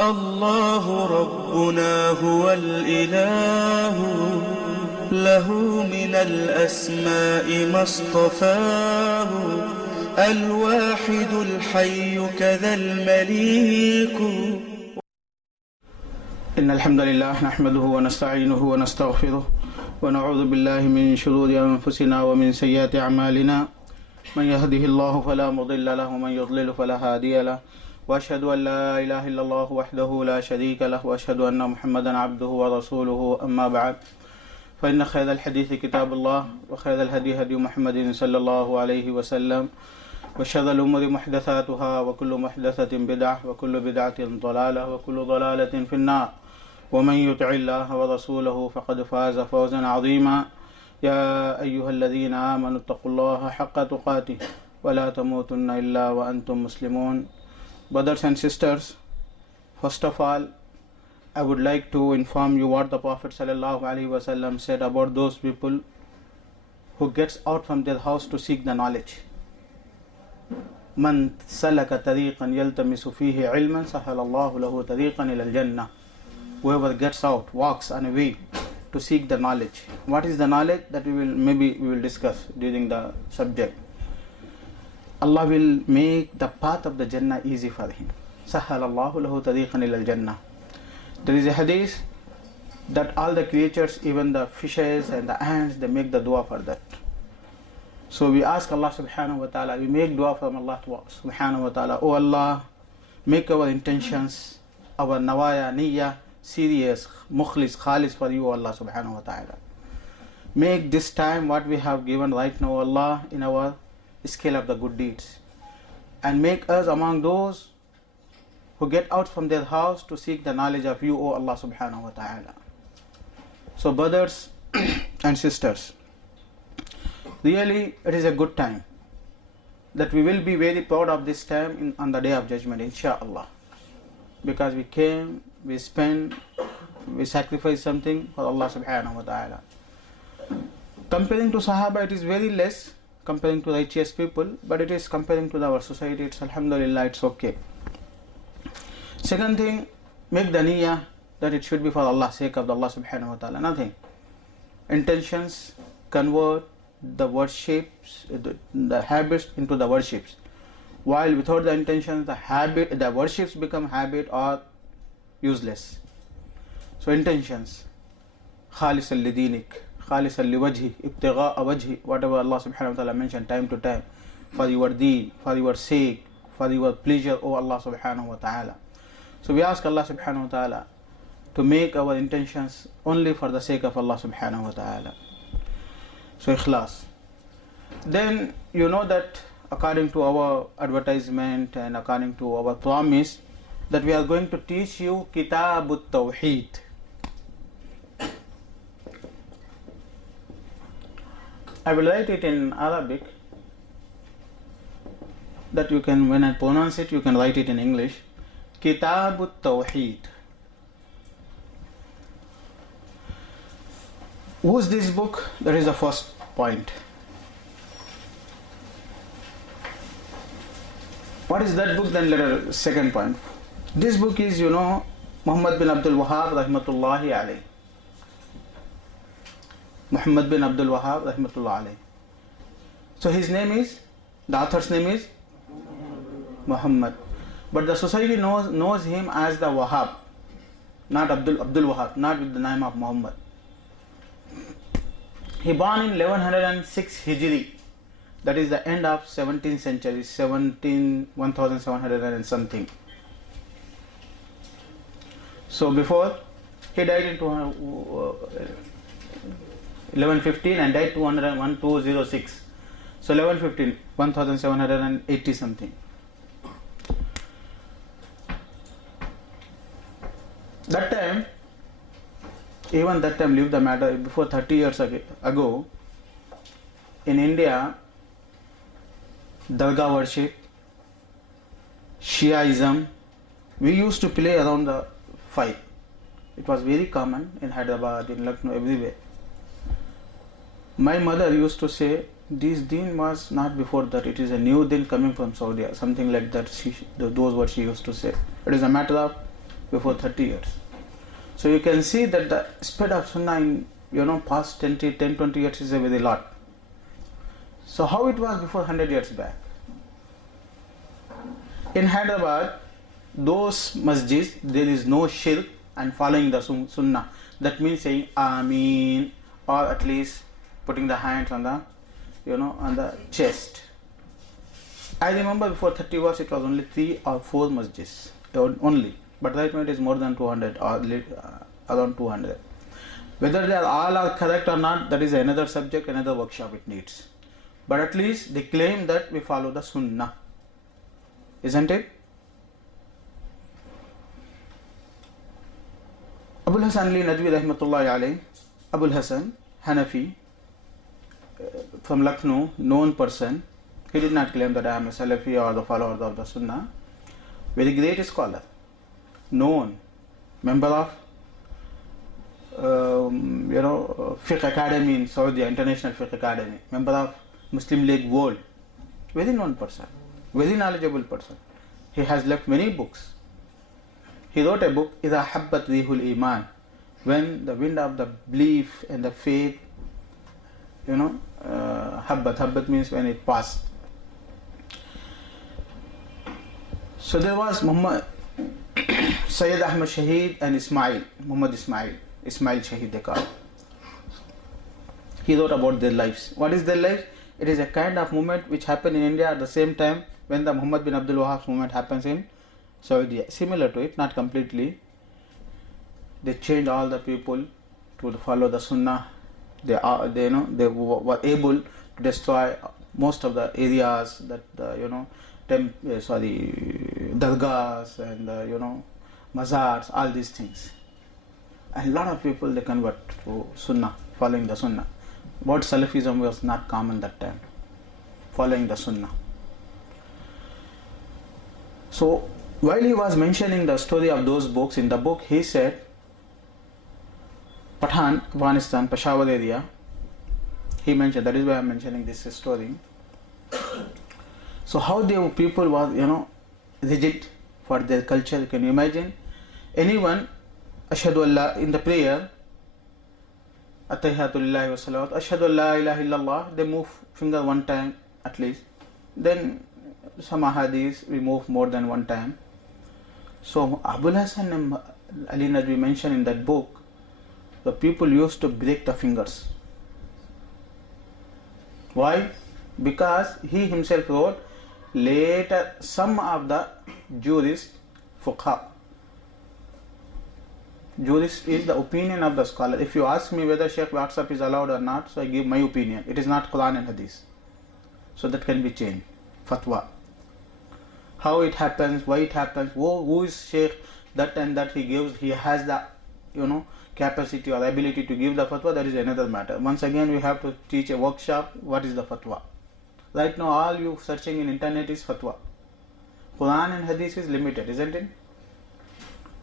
الله ربنا هو الإله له من الأسماء ما اصطفاه الواحد الحي كذا المليك. إن الحمد لله نحمده ونستعينه ونستغفره ونعوذ بالله من شرور أنفسنا ومن سيئات أعمالنا من يهده الله فلا مضل له ومن يضلل فلا هادي له وأشهد أن لا إله إلا الله وحده لا شريك له وأشهد أن محمدا عبده ورسوله. أما بعد فإن خير الحديث كتاب الله وخير الهدي هدي محمد صلى الله عليه وسلم وشر الأمور محدثاتها وكل محدثة بدعة وكل بدعة ضلالة وكل ضلالة في النار. ومن يطع الله ورسوله فقد فاز فوزا عظيما. يا أيها الذين آمنوا اتقوا الله حق تقاته ولا تموتن إلا وأنتم مسلمون. Brothers and sisters, first of all, I would like to inform you what the Prophet ﷺ said about those people who gets out from their house to seek the knowledge. من سلك طريقا يلتمس فيه علما سهل الله له طريقا إلى الجنة. Whoever gets out, walks on a way to seek the knowledge. What is the knowledge? That we will discuss during the subject. Allah will make the path of the Jannah easy for him. سهل الله له طريقا إلى الجنة. There is a hadith that all the creatures, even the fishes and the ants, they make the dua for that. So we ask Allah subhanahu wa ta'ala, we make dua from Allah subhanahu wa ta'ala, oh Allah, make our intentions, our nawaya, niyyah, serious, mukhlis, khalis for you, Allah subhanahu wa ta'ala. Make this time what we have given right now, Allah, in our scale of the good deeds. And make us among those who get out from their house to seek the knowledge of you, O Allah subhanahu wa ta'ala. So brothers and sisters, really it is a good time that we will be very proud of this time on the day of judgment, inshaAllah. Because we came, we spent, we sacrificed something for Allah subhanahu wa ta'ala. Comparing to Sahaba, it is very less comparing to righteous people, but it is comparing to our society, it's alhamdulillah, it's okay. Second thing, make the niyyah that it should be for Allah's sake of Allah subhanahu wa ta'ala, nothing. Intentions convert the worships, the habits into the worships. While without the intentions, the worships become habit or useless. So intentions, khalisan lidinik, khalisan liwajhi, ibtigha'a wajhi, whatever Allah subhanahu wa ta'ala mentioned time to time, for your deen, for your sake, for your pleasure, O Allah subhanahu wa ta'ala. So we ask Allah subhanahu wa ta'ala to make our intentions only for the sake of Allah subhanahu wa ta'ala. So ikhlas. Then you know that according to our advertisement and according to our promise, that we are going to teach you Kitaab Tauheed. I will write it in Arabic, that you can, when I pronounce it, you can write it in English. Kitaab Tauheed. Who's this book? That is the first point. What is that book? Then later, second point. This book is, Muhammad bin Abdul Wahhab rahmatullahi alayhi. Muhammad bin Abdul Wahhab rahmatullahi alayhi. So his name is, the author's name is Muhammad. But the society knows him as the Wahhab, not Abdul Wahhab, not with the name of Muhammad. He born in 1106 Hijri, that is the end of 17th century, 1700 and something. So before, he died in 1115 and died 206. So 1115, 1780 something. That time, even that time, leave the matter, before 30 years ago, in India, Dargah worship, Shiaism, we used to play around the fire. It was very common in Hyderabad, in Lucknow, everywhere. My mother used to say, this deen was not before that, it is a new deen coming from Saudi, something like that. Those words she used to say. It is a matter of before 30 years. So you can see that the spread of Sunnah in past 10-20 years is a very lot. So how it was before 100 years back? In Hyderabad, those masjids, there is no shirk and following the Sunnah. That means saying Ameen, or at least putting the hands on the on the chest. I remember before 30 years it was only 3 or 4 masjids only, but right now it is more than 200 or around 200. Whether they are all are correct or not, that is another subject, another workshop it needs. But at least they claim that we follow the Sunnah, isn't it? Abul Hasan Ali Nadwi rahmatullahi alayhi, Abul Hasan Hanafi, from Lucknow, known person. He did not claim that I am a Salafi or the follower of the Sunnah. Very great scholar, known, member of Fiqh Academy in Saudi, International Fiqh Academy, member of Muslim League World, very known person, very knowledgeable person. He has left many books. He wrote a book, إِذَا حَبَّتْ رِيحُ الْإِيمَانِ, when the wind of the belief and the faith, habbat means when it passed. So there was Muhammad Sayyid Ahmad Shaheed and Muhammad Ismail Shaheed they call. He wrote about their lives. What is their lives? It is a kind of movement which happened in India at the same time when the Muhammad bin Abdul Wahhab's movement happens in Saudi. Similar to it, not completely. They changed all the people to follow the Sunnah. They were able to destroy most of the areas that dargahs and mazars, all these things. And a lot of people they convert to Sunnah, following the Sunnah. What Salafism was not common that time, following the Sunnah. So while he was mentioning the story of those books, in the book he said, Pathan, Afghanistan, Peshawar area, he mentioned, that is why I am mentioning this story. So how the people was, rigid for their culture. Can you imagine? Anyone, Ashhadu Allah, in the prayer, At-Tahiyyatu lillahi wa salawat, Ashhadu Allah ilaha illallah, they move finger one time at least. Then some ahadith, we move more than one time. So Abul Hasan Ali Nadwi mentioned in that book, the people used to break the fingers. Why? Because he himself wrote, later some of the jurists, fuqaha, jurist is the opinion of the scholar. If you ask me whether Sheikh WhatsApp is allowed or not, so I give my opinion. It is not Quran and Hadith. So that can be changed. Fatwa. How it happens, why it happens, who is Sheikh, that and that he gives, he has the capacity or ability to give the fatwa, that is another matter. Once again we have to teach a workshop, what is the fatwa. Right now all you searching in internet is fatwa. Quran and Hadith is limited, isn't it?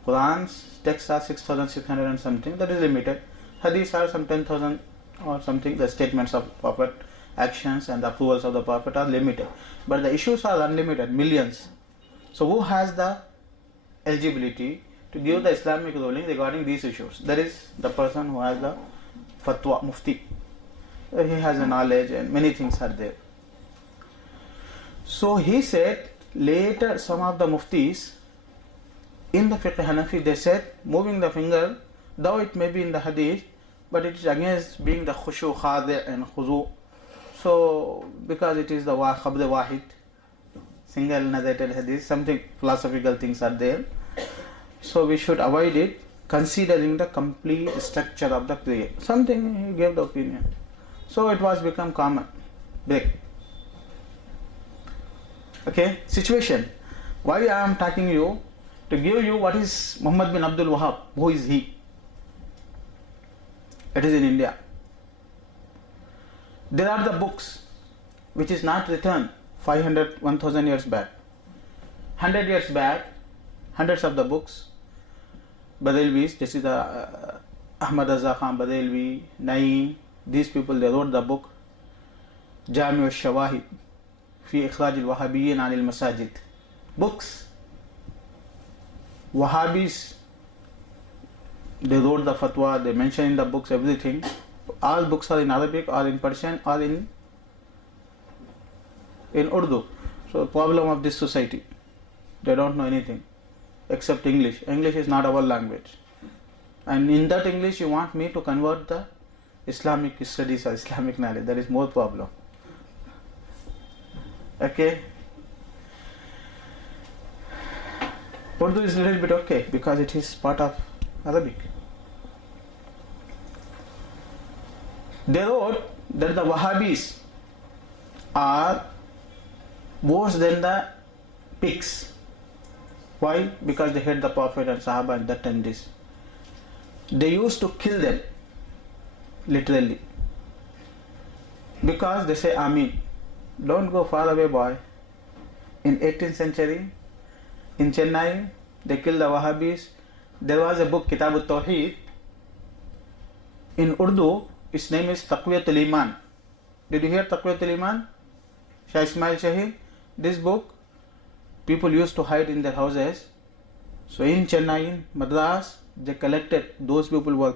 Quran's texts are 6,600 and something, that is limited. Hadiths are some 10,000 or something. The statements of Prophet, actions and the approvals of the Prophet are limited. But the issues are unlimited, millions. So who has the eligibility to give the Islamic ruling regarding these issues? That is the person who has the fatwa, mufti. He has a knowledge and many things are there. So he said, later some of the muftis in the fiqh Hanafi, they said moving the finger, though it may be in the hadith, but it is against being the khushu, khadi and khuzu. So because it is the khabd wahid, single narrated hadith, something philosophical things are there. So we should avoid it, considering the complete structure of the prayer. Something he gave the opinion. So it was become common. Break. Okay, situation. Why I am talking you? To give you what is Muhammad bin Abdul Wahhab. Who is he? It is in India. There are the books which is not written 500, 1000 years back. 100 years back, hundreds of the books, Badalvis, this is the Ahmad Raza Khan Badalvi, Naeem, these people, they wrote the book Jami al-Shawahid fi Ikhraj al-Wahhabiyyin an al-Masajid. Books. Wahhabis, they wrote the fatwa, they mention in the books everything. All books are in Arabic or in Persian or in Urdu. So problem of this society, they don't know anything except English. English is not our language. And in that English you want me to convert the Islamic studies or Islamic knowledge. That is more problem. Okay. Urdu is a little bit okay because it is part of Arabic. They wrote that the Wahhabis are worse than the pigs. Why? Because they hate the Prophet and Sahaba and that and this. They used to kill them, literally. Because they say Amin. Don't go far away, boy. In 18th century, in Chennai, they killed the Wahhabis. There was a book, Kitaab Tauheed. In Urdu, its name is Taqwiyatul Iman. Did you hear Taqwiyatul Iman? Shah Ismail Shahid. This book, people used to hide in their houses. So in Chennai, in Madras, they collected, those people were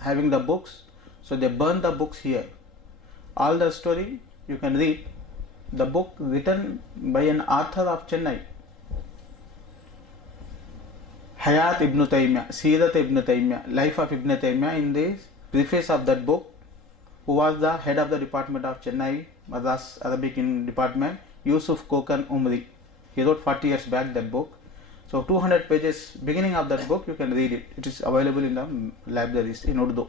having the books. So they burned the books here. All the story, you can read. The book written by an author of Chennai. Hayat Ibn Taymiyyah, Sirat Ibn Taymiyyah, Life of Ibn Taymiyyah. In this preface of that book, who was the head of the department of Chennai, Madras Arabic department, Yusuf Kokan Omeri. He wrote 40 years back that book. So 200 pages, beginning of that book, you can read it. It is available in the libraries in Urdu.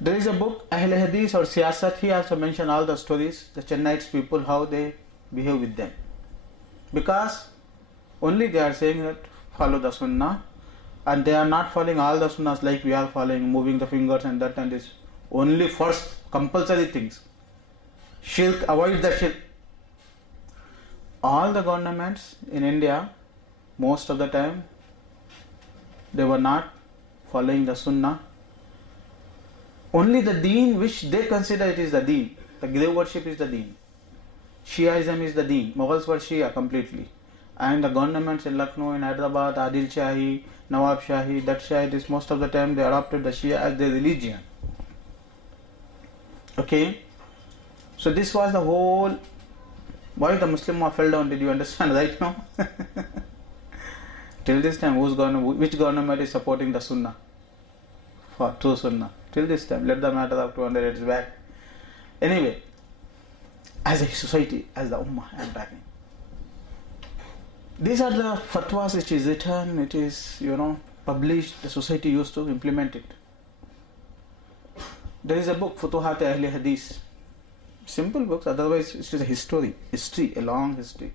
There is a book, Ahl Hadith or Siyasat. He also mentioned all the stories, the Chennaites people, how they behave with them. Because only they are saying that follow the Sunnah, and they are not following all the Sunnahs like we are following, moving the fingers and that and this. Only first compulsory things. Shirk, avoid the shirk. All the governments in India, most of the time, they were not following the Sunnah. Only the deen which they consider it is the deen. The grave worship is the deen. Shiaism is the deen. Mughals were Shia completely. And the governments in Lucknow, in Hyderabad, Adil Shahi, Nawab Shahi, that Shahi, this most of the time they adopted the Shia as their religion. Okay? So this was the whole, why the Muslim Ummah fell down, did you understand right now? Till this time, which government is supporting the Sunnah? For true Sunnah. Till this time, let the matter of 200 years back. Anyway, as a society, as the Ummah, I am talking. These are the fatwas which is written, it is, published, the society used to implement it. There is a book, Futuhat Ahl Hadith. Simple books, otherwise it is a history, a long history.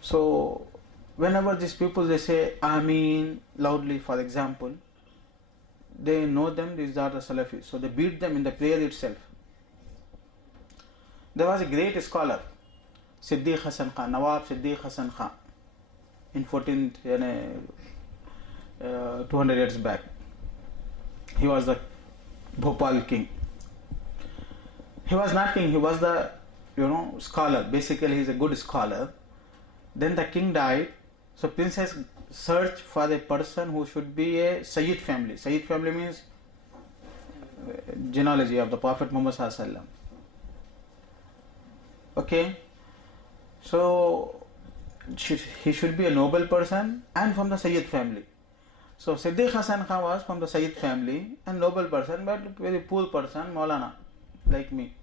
So, whenever these people, they say Ameen loudly, for example, they know them, these are the Salafis. So they beat them in the prayer itself. There was a great scholar, Siddiq Hasan Khan, Nawab Siddiq Hasan Khan, in 200 years back. He was the Bhopal king. He was not king, he was the, scholar. Basically, he is a good scholar. Then the king died. So princess searched for a person who should be a Sayyid family. Sayyid family means genealogy of the Prophet Muhammad Sallallahu Alaihi Wasallam. Okay. So he should be a noble person and from the Sayyid family. So Siddiq Hasan Khan was from the Sayyid family and noble person, but very poor person, Maulana, like me.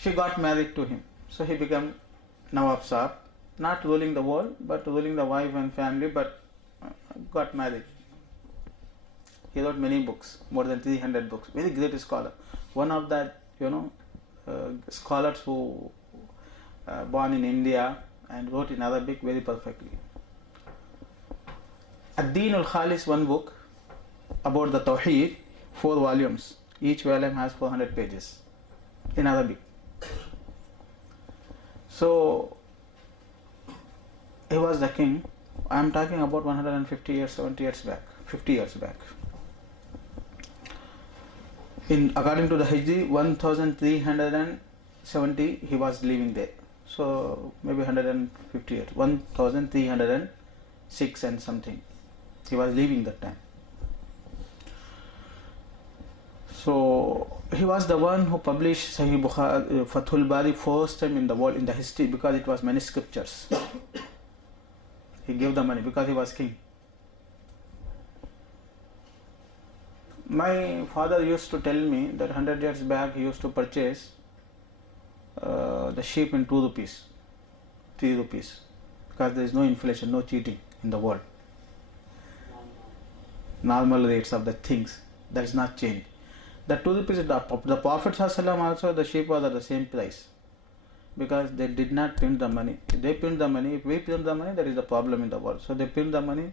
She got married to him. So he became Nawab Saab, not ruling the world, but ruling the wife and family, but got married. He wrote many books, more than 300 books. Very great scholar. One of that, scholars who born in India and wrote in Arabic very perfectly. Ad-Din al-Khalis, one book about the Tauheed, 4 volumes. Each volume has 400 pages in Arabic. So he was the king. I am talking about 150 years, 70 years back, 50 years back. According to the Hijri, 1370 he was living there. So maybe 158, 1306 and something. He was living that time. So he was the one who published Sahih Bukhari, Fathul Bari first time in the world, in the history, because it was many scriptures. He gave the money because he was king. My father used to tell me that 100 years back he used to purchase the sheep in 2 rupees, 3 rupees, because there is no inflation, no cheating in the world. Normal rates of the things, that is not changed. The 2 rupees, the Prophet ﷺ also, the sheep was at the same price, because they did not print the money. If they print the money, if we print the money, that is the problem in the world. So they print the money,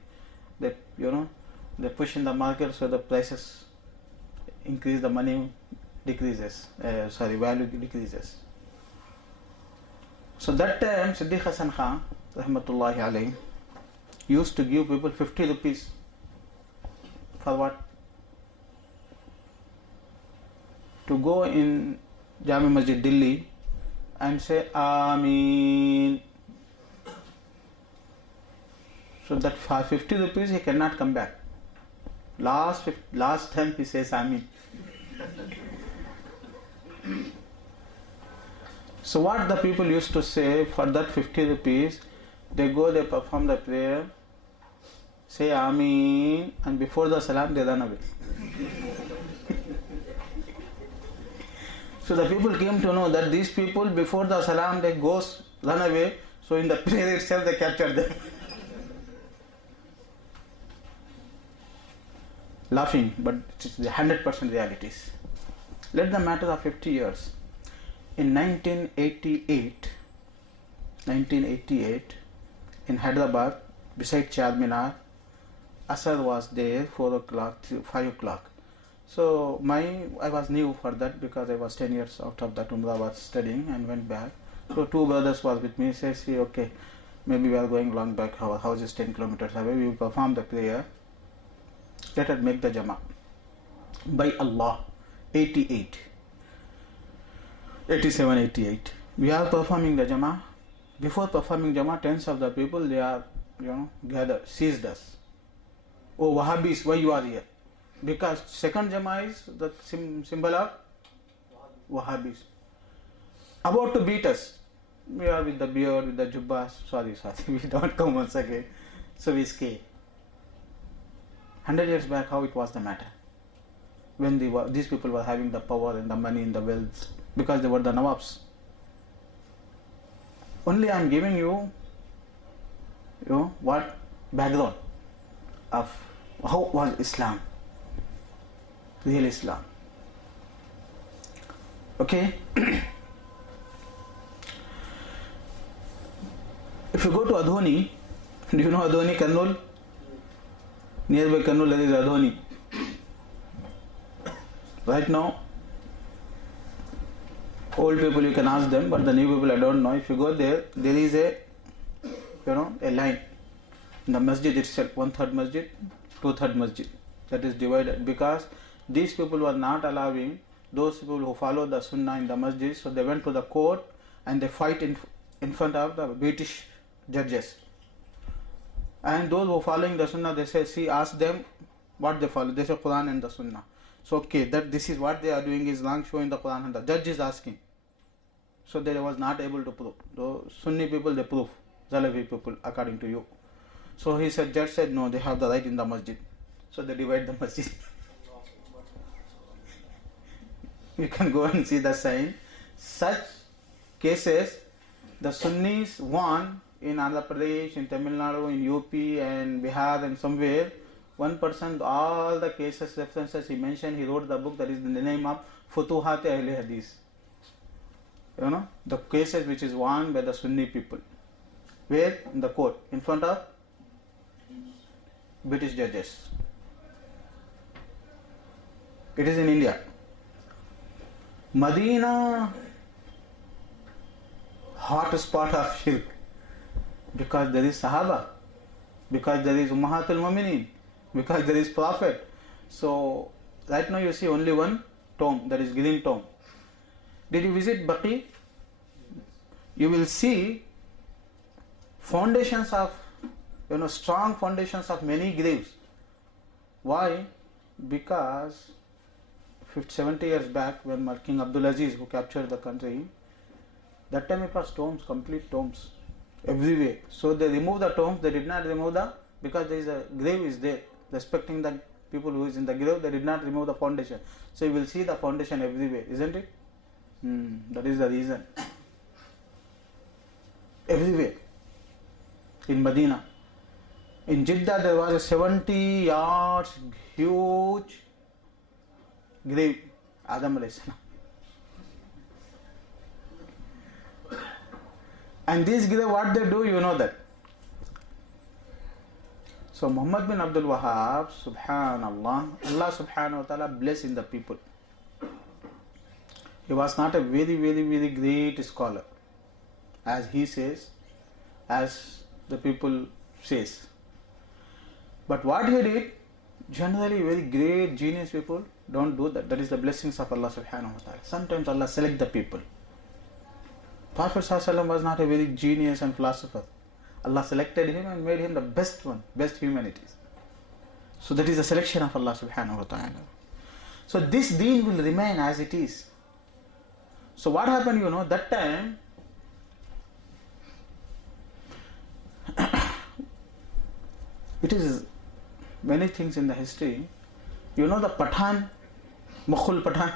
they they push in the market, so the prices increase, the money decreases, value decreases. So that time Siddiq Hasan Khan rahmatullahi alayhi used to give people 50 rupees for what? To go in Jami Masjid Delhi and say Ameen. So that for 50 rupees he cannot come back. Last time he says Ameen. So what the people used to say, for that 50 rupees, they go, they perform the prayer, say Ameen, and before the Salaam they run away. So the people came to know that these people before the Salaam they run away, so in the prayer itself they captured them. Laughing, but it's the 100% realities. Let the matter of 50 years. In 1988, in Hyderabad, beside Charminar, Asar was there, 4 o'clock, 5 o'clock. So I was new for that, because I was 10 years out of that Umrah, was studying and went back. So 2 brothers was with me, says, okay, maybe we are going long back, our house is 10 kilometers away, we will perform the prayer. Let us make the Jama. By Allah, 88. 87, 88. We are performing the Jama. Before performing Jama, tens of the people, they are, gathered, seized us. Oh, Wahhabis, why you are here? Because second Jama is the symbol of Wahhabis. About to beat us. We are with the beard, with the jubbas. Sorry, we don't come once again. So we escape. 100 years back, how it was the matter? When these people were having the power and the money and the wealth, because they were the Nawabs. Only I am giving you, what background of how was Islam, real Islam. Okay. If you go to Adhoni, do you know Adhoni, Kannur? Nearby Kannur there is Adhoni. Right now, old people you can ask them, but the new people I don't know. If you go there, there is a line in the masjid itself, 1/3 masjid, 2/3 masjid, that is divided, because these people were not allowing those people who follow the sunnah in the masjid, so they went to the court and they fight in front of the British judges. And those who are following the sunnah, they say, see, ask them what they follow. They say Quran and the sunnah. So okay, that this is what they are doing is wrong, showing the Quran, and the judge is asking. So they was not able to prove. The Sunni people, they prove. Zalafi people, according to you. So judge said, no, they have the right in the masjid. So they divide the masjid. You can go and see the sign. Such cases, the Sunnis won in Andhra Pradesh, in Tamil Nadu, in UP and Bihar and somewhere. One person, all the cases, references he mentioned, he wrote the book that is in the name of Futuhat Ahle Hadith. The cases which is won by the Sunni people. Where? In the court, in front of British judges. It is in India. Medina, hot spot of shirk, because there is Sahaba, because there is Ummahatul Mu'minin, because there is Prophet. So right now you see only one tomb, that is green tomb. Did you visit Baqi? you will see foundations of, strong foundations of many graves. Why? Because 70 years back, when King Abdulaziz, who captured the country, that time it was tombs, complete tombs, everywhere. So they removed the tombs. They did not remove because there is a grave is there, respecting the people who is in the grave. They did not remove the foundation. So you will see the foundation everywhere, isn't it? That is the reason. Everywhere. In Medina, in Jeddah, there was a 70 yards huge grave, Adam alayhi salam. And this grave, what they do, you know that. So Muhammad bin Abdul Wahhab, subhanallah, Allah subhanahu wa ta'ala blessing the people. He was not a very, very, very great scholar, as he says, as the people says. But what he did, generally very great genius people don't do that. That is the blessings of Allah subhanahu wa ta'ala. Sometimes Allah select the people. Prophet ﷺ was not a very genius and philosopher. Allah selected him and made him the best one, best humanities. So that is the selection of Allah subhanahu wa ta'ala. So this deen will remain as it is. So what happened, that time, it is many things in the history. The Pathan, Mughal Pathan.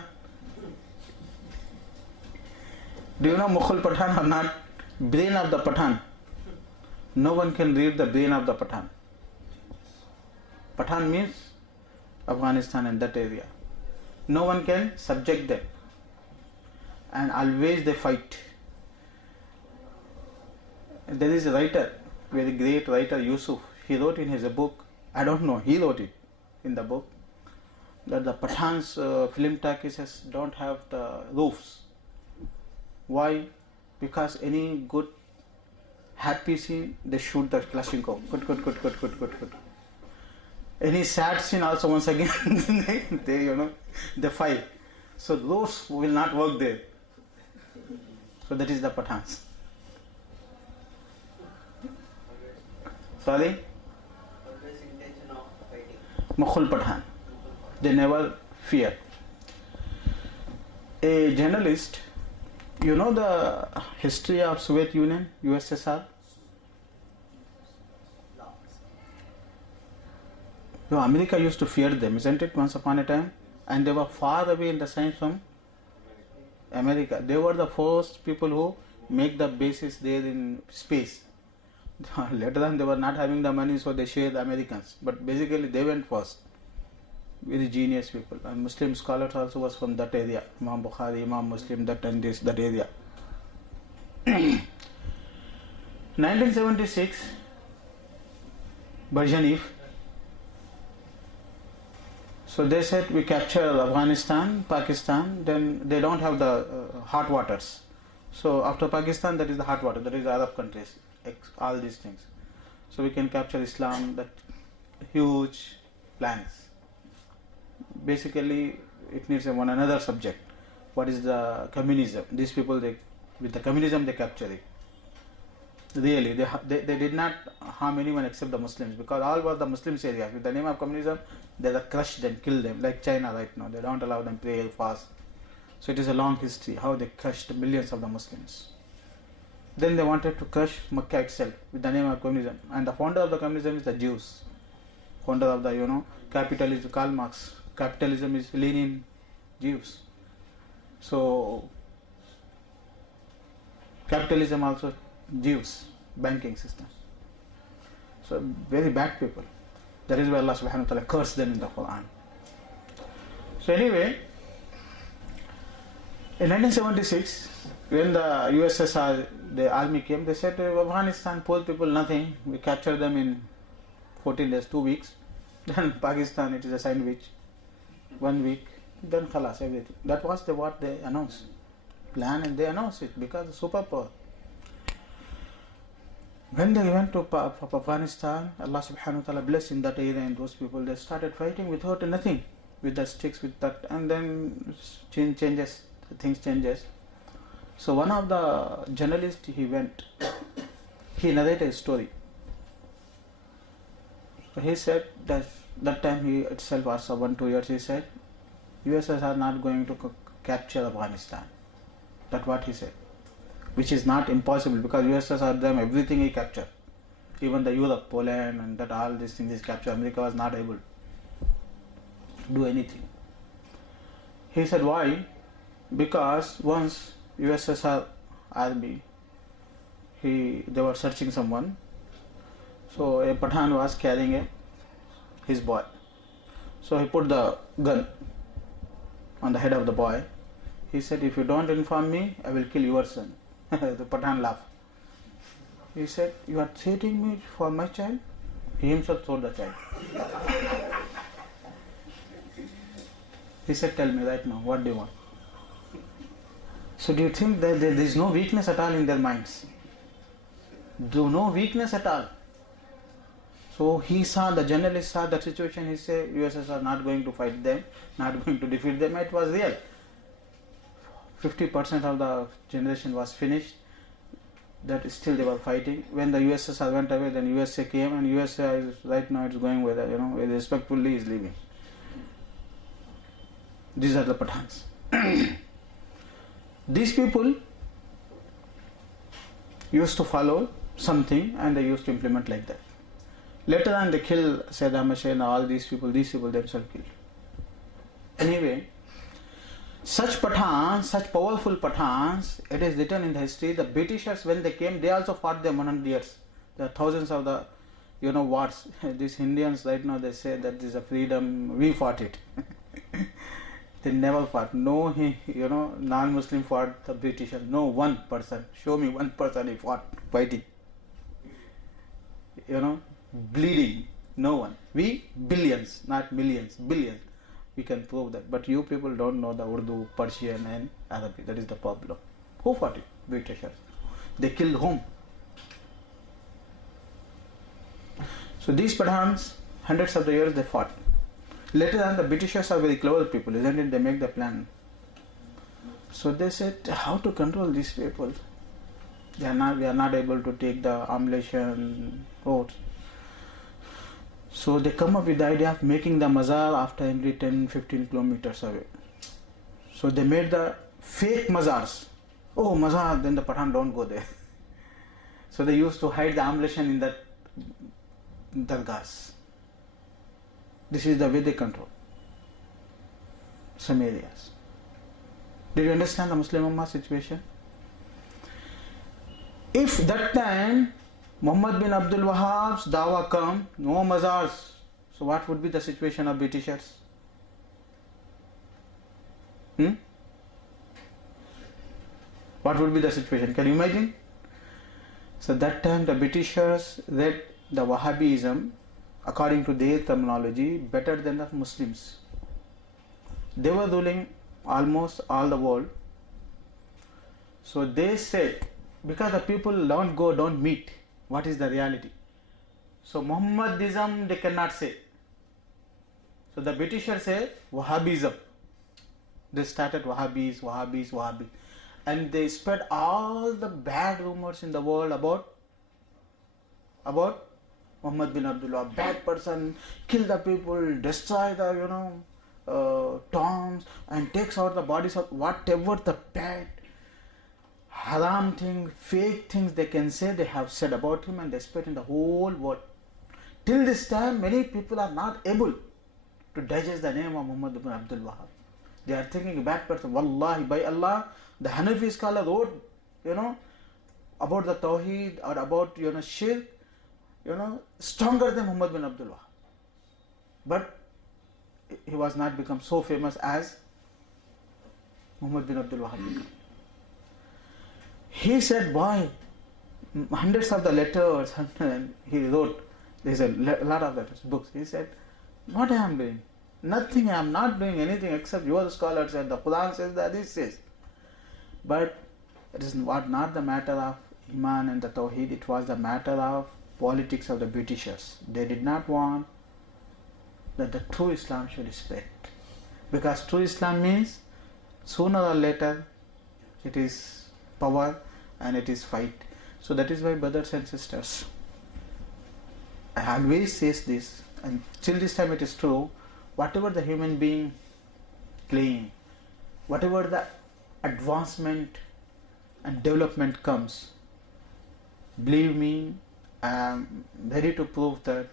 Do you know Mughal Pathan or not? Brain of the Pathan. No one can read the brain of the Pathan. Pathan means Afghanistan and that area. No one can subject them. And always they fight. There is a writer, very great writer, Yusuf. He wrote in his book, I don't know, he wrote it in the book, that the Pathan's film talkies don't have the roofs. Why? Because any good happy scene, they shoot the Kalashnikov. Good. Any sad scene also, once again, they fight. So those will not work there. So that is the Pathans. Sorry? Mughal Pathan. They never fear. A journalist, the history of Soviet Union, USSR? America used to fear them, isn't it, once upon a time? And they were far away in the science from America. They were the first people who make the bases there in space. Later on, they were not having the money, so they shared the Americans. But basically, they went first. Very genius people. And Muslim scholars also was from that area. Imam Bukhari, Imam Muslim, that and this, that area. 1976, Brezhnev. So they said we capture Afghanistan, Pakistan, then they don't have the hot waters. So after Pakistan, that is the hot water, that is the Arab countries, all these things. So we can capture Islam, that huge plans. Basically, it needs one another subject. What is the communism? These people, with the communism, they capture it. Really, they did not harm anyone except the Muslims, because all were the Muslims areas. With the name of communism, they crush them, kill them, like China right now. They don't allow them pray, fast. So it is a long history, how they crushed millions of the Muslims. Then they wanted to crush Mecca itself with the name of communism. And the founder of the communism is the Jews. Founder of the, capitalism, Karl Marx. Capitalism is Lenin, Jews. So, capitalism also Jews, banking system. So, very bad people. That is why Allah subhanahu wa ta'ala cursed them in the Quran. So anyway, in 1976, when the USSR, the army came, they said, Afghanistan, poor people, nothing. We captured them in 14 days, 2 weeks. Then Pakistan, it is a sandwich. 1 week, then khalas, everything. That was what they announced. Plan, and they announced it because superpower. When they went to Afghanistan, Allah subhanahu wa ta'ala blessed in that area, and those people, they started fighting without nothing, with the sticks, with that, and then things changes. So one of the journalists, he narrated a story. So he said that time he itself was 1-2 years, he said, USS are not going to capture Afghanistan. That's what he said. Which is not impossible, because USS are them, everything he captured. Even the Europe, Poland, and that all these things is captured. America was not able to do anything. He said, why? Because once USSR army, they were searching someone. So a Pathan was carrying his boy. So he put the gun on the head of the boy. He said, if you don't inform me, I will kill your son. The Pathan laughed. He said, you are threatening me for my child? He himself told the child. He said, tell me right now, what do you want? So do you think that there is no weakness at all in their minds? No weakness at all. So the journalist saw the situation, he said, USS are not going to fight them, not going to defeat them. It was real. 50% of the generation was finished. That still they were fighting. When the USSR went away, then USA came, and USA is right now it's going with respectfully is leaving. These are the Pathans. These people used to follow something and they used to implement like that. Later on they killed Saddam Hussein, all these people themselves killed. Anyway, such Pathans, such powerful Pathans, it is written in the history, the Britishers when they came, they also fought them 100 years. There are thousands of the wars. These Indians right now, they say that this is a freedom, we fought it. They never fought. No, non-Muslim fought the Britishers. No one person. Show me one person he fought, fighting. Bleeding. No one. We, billions, not millions, billions. We can prove that. But you people don't know the Urdu, Persian and Arabic. That is the problem. Who fought it? Britishers. They killed whom? So these Pathans, hundreds of the years they fought. Later on, the Britishers are very clever people, isn't it? They make the plan. So they said, how to control these people? We are not able to take the Amlation roads. So they come up with the idea of making the mazar after every 10-15 kilometers away. So they made the fake mazars. Oh, mazar, then the Pathan don't go there. So they used to hide the Amlation in that dargahs. This is the way they control some areas. Did you understand the Muslim Ummah situation? If that time Muhammad bin Abdul Wahhab's dawah come, no mazars, so what would be the situation of Britishers? What would be the situation? Can you imagine? So that time the Britishers read the Wahhabism according to their terminology better than the Muslims. They were ruling almost all the world. So they said, because the people don't meet what is the reality. So Muhammadism they cannot say. So the Britishers say Wahhabism. They started Wahhabis. And they spread all the bad rumors in the world about Muhammad bin Abdullah, bad person, kill the people, destroy the tombs, and takes out the bodies of whatever the bad, haram thing, fake things they can say, they have said about him, and they spread in the whole world. Till this time, many people are not able to digest the name of Muhammad bin Abdul Wahhab. They are thinking a bad person. Wallahi, by Allah, the Hanafi scholar wrote, about the Tauheed or about shirk, stronger than Muhammad bin Abdul Wahhab. But he was not become so famous as Muhammad bin Abdul Wahhab became. He said, boy, hundreds of the letters he wrote. There's a lot of letters, books. He said, what I am doing? Nothing, I am not doing anything except your scholars said, the Quran says, the Hadith says. But it is not the matter of Iman and the Tawheed, it was the matter of politics of the Britishers. They did not want that the true Islam should spread. Because true Islam means sooner or later it is power and it is fight. So that is why, brothers and sisters, I always says this, and till this time it is true, whatever the human being claim, whatever the advancement and development comes, believe me, I am ready to prove that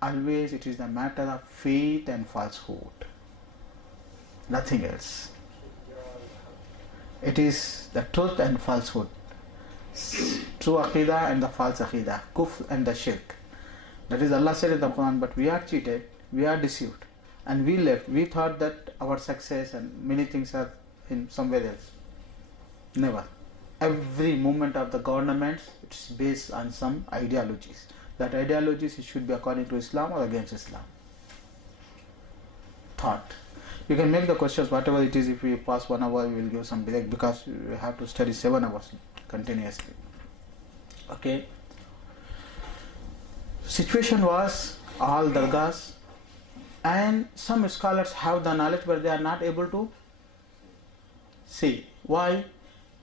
always it is a matter of faith and falsehood, nothing else. It is the truth and falsehood, true aqidah and the false aqidah, kufr and the shirk. That is Allah said in the Quran, but we are cheated, we are deceived, and we left. We thought that our success and many things are in somewhere else. Never. Every movement of the governments, it's based on some ideologies. That ideologies, it should be according to Islam or against Islam. Thought. You can make the questions whatever it is. If we pass 1 hour, we will give some break because we have to study 7 hours continuously. Okay. Situation was all dargahs, and some scholars have the knowledge but they are not able to see. Why?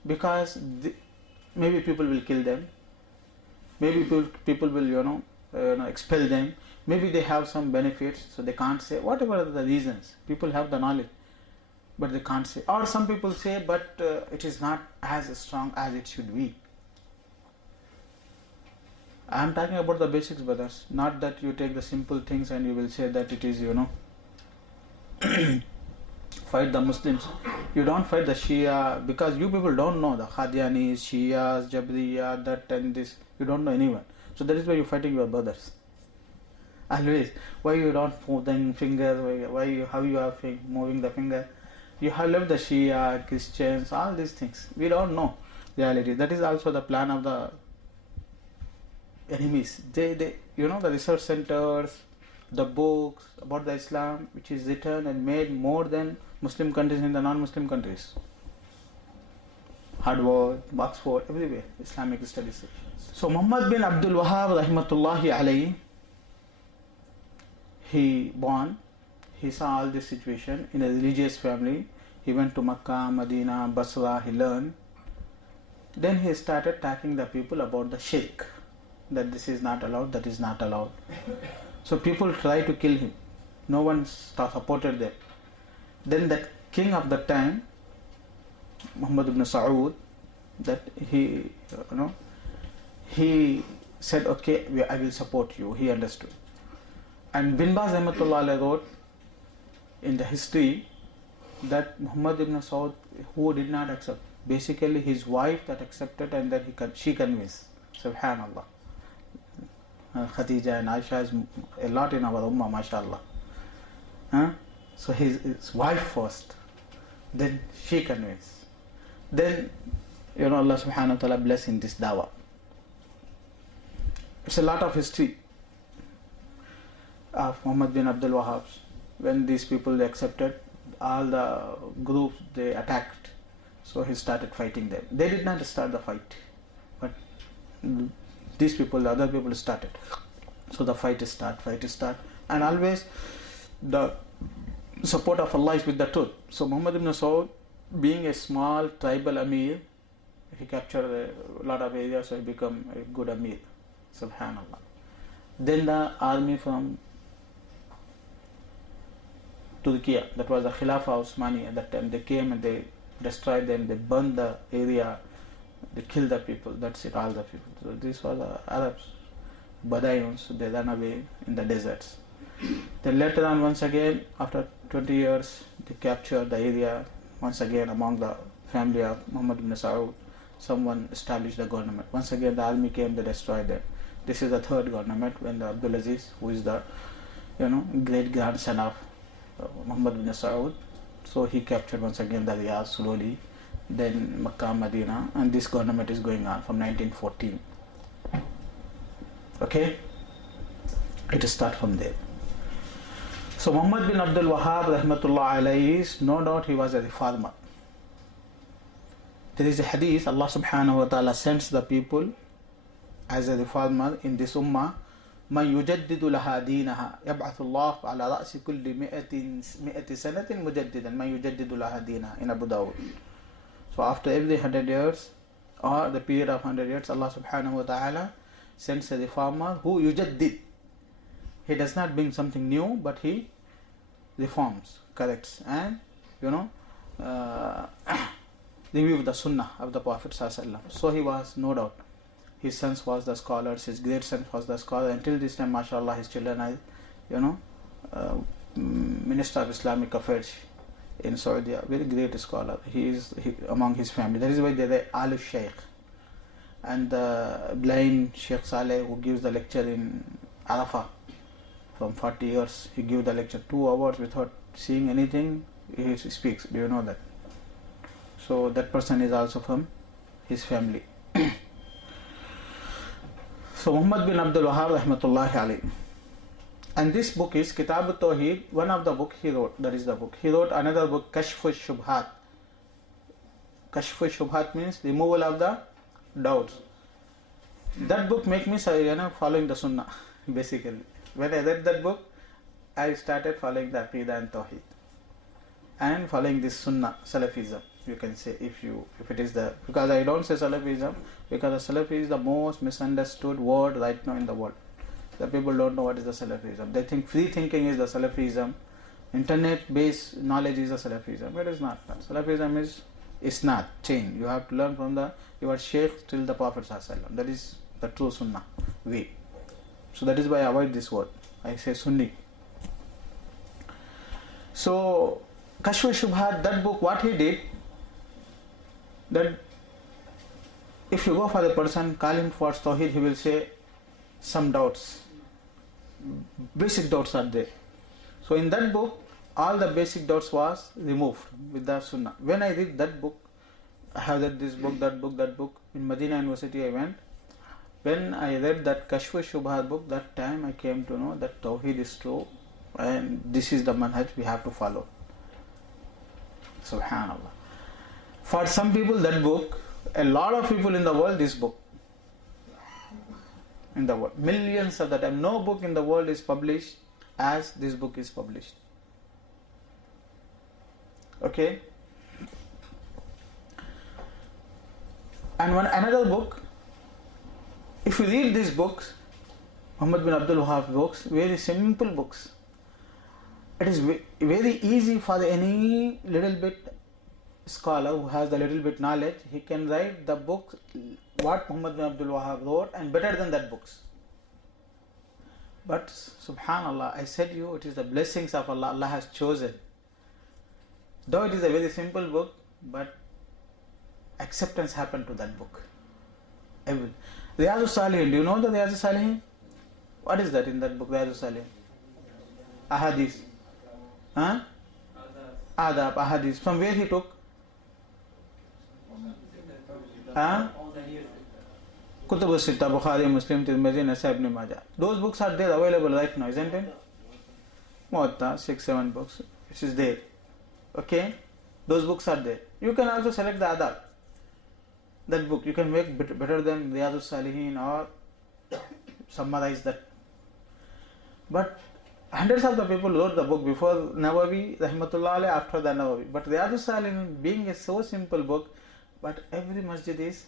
Because maybe people will kill them, maybe people will expel them, maybe they have some benefits, so they can't say. Whatever are the reasons, people have the knowledge but they can't say. Or some people say, but it is not as strong as it should be. I am talking about the basics, brothers, not that you take the simple things and you will say that it is fight the Muslims. You don't fight the Shia because you people don't know the Qadianis, Shias, Jabriya, that and this. You don't know anyone. So that is why you're fighting your brothers. Always. Why you don't move the finger? How you are moving the finger? You have left the Shia, Christians, all these things. We don't know reality. That is also the plan of the enemies. They the research centers, the books about the Islam, which is written and made more than Muslim countries in the non-Muslim countries. Harvard, Oxford, everywhere, Islamic studies. So Muhammad bin Abdul Wahhab rahmatullahi alayhi, he born, he saw all this situation in a religious family. He went to Makkah, Medina, Basra, he learned. Then he started talking the people about the shirk, that this is not allowed, that is not allowed. So people tried to kill him. No one supported them. Then that king of that time, Muhammad ibn Saud, that he said, okay, I will support you. He understood. And Bin Baz Rahmatullah Alayhi wrote in the history that Muhammad ibn Saud, who did not accept, basically his wife that accepted, and then she convinced. Subhanallah. Khadija and Aisha is a lot in our ummah, mashallah. So his wife first, then she convinced. Then Allah subhanahu wa ta'ala bless in this dawah. It's a lot of history of Muhammad bin Abdul Wahhab. When these people they accepted, all the groups they attacked. So he started fighting them. They did not start the fight, but these people, the other people started. So the fight start, and always the support of Allah is with the truth. So Muhammad ibn Saud, being a small tribal Amir, he captured a lot of areas, so he became a good Amir. Subhanallah. Then the army from Turkey, that was the Khilafah Osmani at that time, they came and they destroyed them, they burned the area, they killed the people, that's it, all the people. So these were the Arabs, Badayuns, they ran away in the deserts. Then later on, once again, after 20 years, they captured the area once again among the family of Muhammad ibn Saud. Someone established the government. Once again, the army came, they destroyed them. This is the third government when the Abdul Aziz, who is the great grandson of Muhammad ibn Saud, so he captured once again the Riyadh slowly, then Makkah, Medina, and this government is going on from 1914. Okay, it starts from there. So Muhammad bin Abdul Wahhab rahmatullah alayhi, no doubt he was a reformer. There is a hadith, Allah subhanahu wa ta'ala sends the people as a reformer in this ummah. من يجدد لها دينها يبعث الله على رأس كل 100 سنة مجددا من يجدد لها دينها in Abu Dawud. So after every 100 years or the period of 100 years, Allah subhanahu wa ta'ala sends a reformer who yujaddid. He does not bring something new, but he reforms, corrects, and review the sunnah of the Prophet ﷺ. So he was, no doubt, his sons was the scholars, his great son was the scholar. Until this time, mashallah, his children are, Minister of Islamic Affairs in Saudi, very great scholar. He is among his family. That is why they are Alif Sheikh. And the blind Sheikh Saleh, who gives the lecture in Arafah from 40 years, he gives the lecture 2 hours without seeing anything. He speaks. Do you know that? So that person is also from his family. So Muhammad bin Abdul Wahhab rahmatullahi alayhi. And this book is Kitaab Tauheed, one of the book he wrote. That is the book. He wrote another book, Kashf Shubhat. Kashf Shubhat means removal of the doubts. That book make me following the Sunnah, basically. When I read that book, I started following the Aqidah and Tauheed. And following this Sunnah, Salafism, you can say, if it is the, because I don't say Salafism, because the Salafi is the most misunderstood word right now in the world. The people don't know what is the Salafism. They think free thinking is the Salafism, internet based knowledge is the Salafism. It is not. Salafism is isnad, chain. You have to learn from your Shaykh till the Prophet ﷺ. That is the true Sunnah way. So that is why I avoid this word. I say Sunni. So Kashf Shubhat, that book, what he did, that if you go for the person, call him for Tawheed, he will say some doubts. Basic doubts are there. So in that book, all the basic doubts was removed with the Sunnah. When I read that book, I have read this book, that book. In Medina University I went. When I read that Kashf Shubhat book, that time I came to know that Tawheed is true and this is the manhaj we have to follow. Subhanallah. For some people that book, a lot of people in the world, this book. In the world, millions of the time, no book in the world is published as this book is published. Okay. And another book, if you read these books, Muhammad bin Abdul Wahhab books, very simple books. It is very easy for any little bit scholar who has the little bit knowledge, he can write the book what Muhammad bin Abdul Wahhab wrote and better than that books. But subhanallah, I said you, it is the blessings of Allah. Allah has chosen. Though it is a very simple book, but acceptance happened to that book. Riyadus Salihin, do you know the Riyadus Salihin? What is that in that book, Riyadus Salihin? Ahadith. Huh? Adab, ahadith. From where he took? Huh? Kutub al-Sitta, Bukhari, Muslim, Tirmidhi, Nasai, Ibn Majah. Those books are there available right now, isn't it? Muwatta, 6-7 books. It is there. Okay? Those books are there. You can also select the Adab. That book you can make better than Riyadus Salihin or summarize that. But hundreds of the people wrote the book before Nawawi, Rahmatullah alayhi, after the Nawawi. But Riyadus Salihin being a so simple book, but every masjid is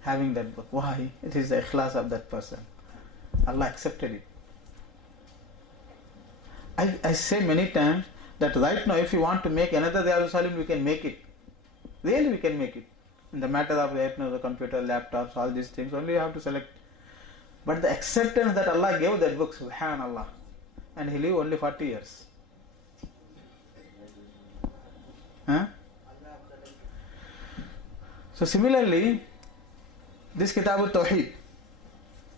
having that book. Why? It is the ikhlas of that person. Allah accepted it. I say many times that right now if you want to make another Riyadus Salihin, we can make it. Really we can make it. In the matter of right now, the computer, laptops, all these things, only you have to select. But the acceptance that Allah gave that book, subhanallah, and he lived only 40 years. Huh? So similarly, this Kitaab Tauheed,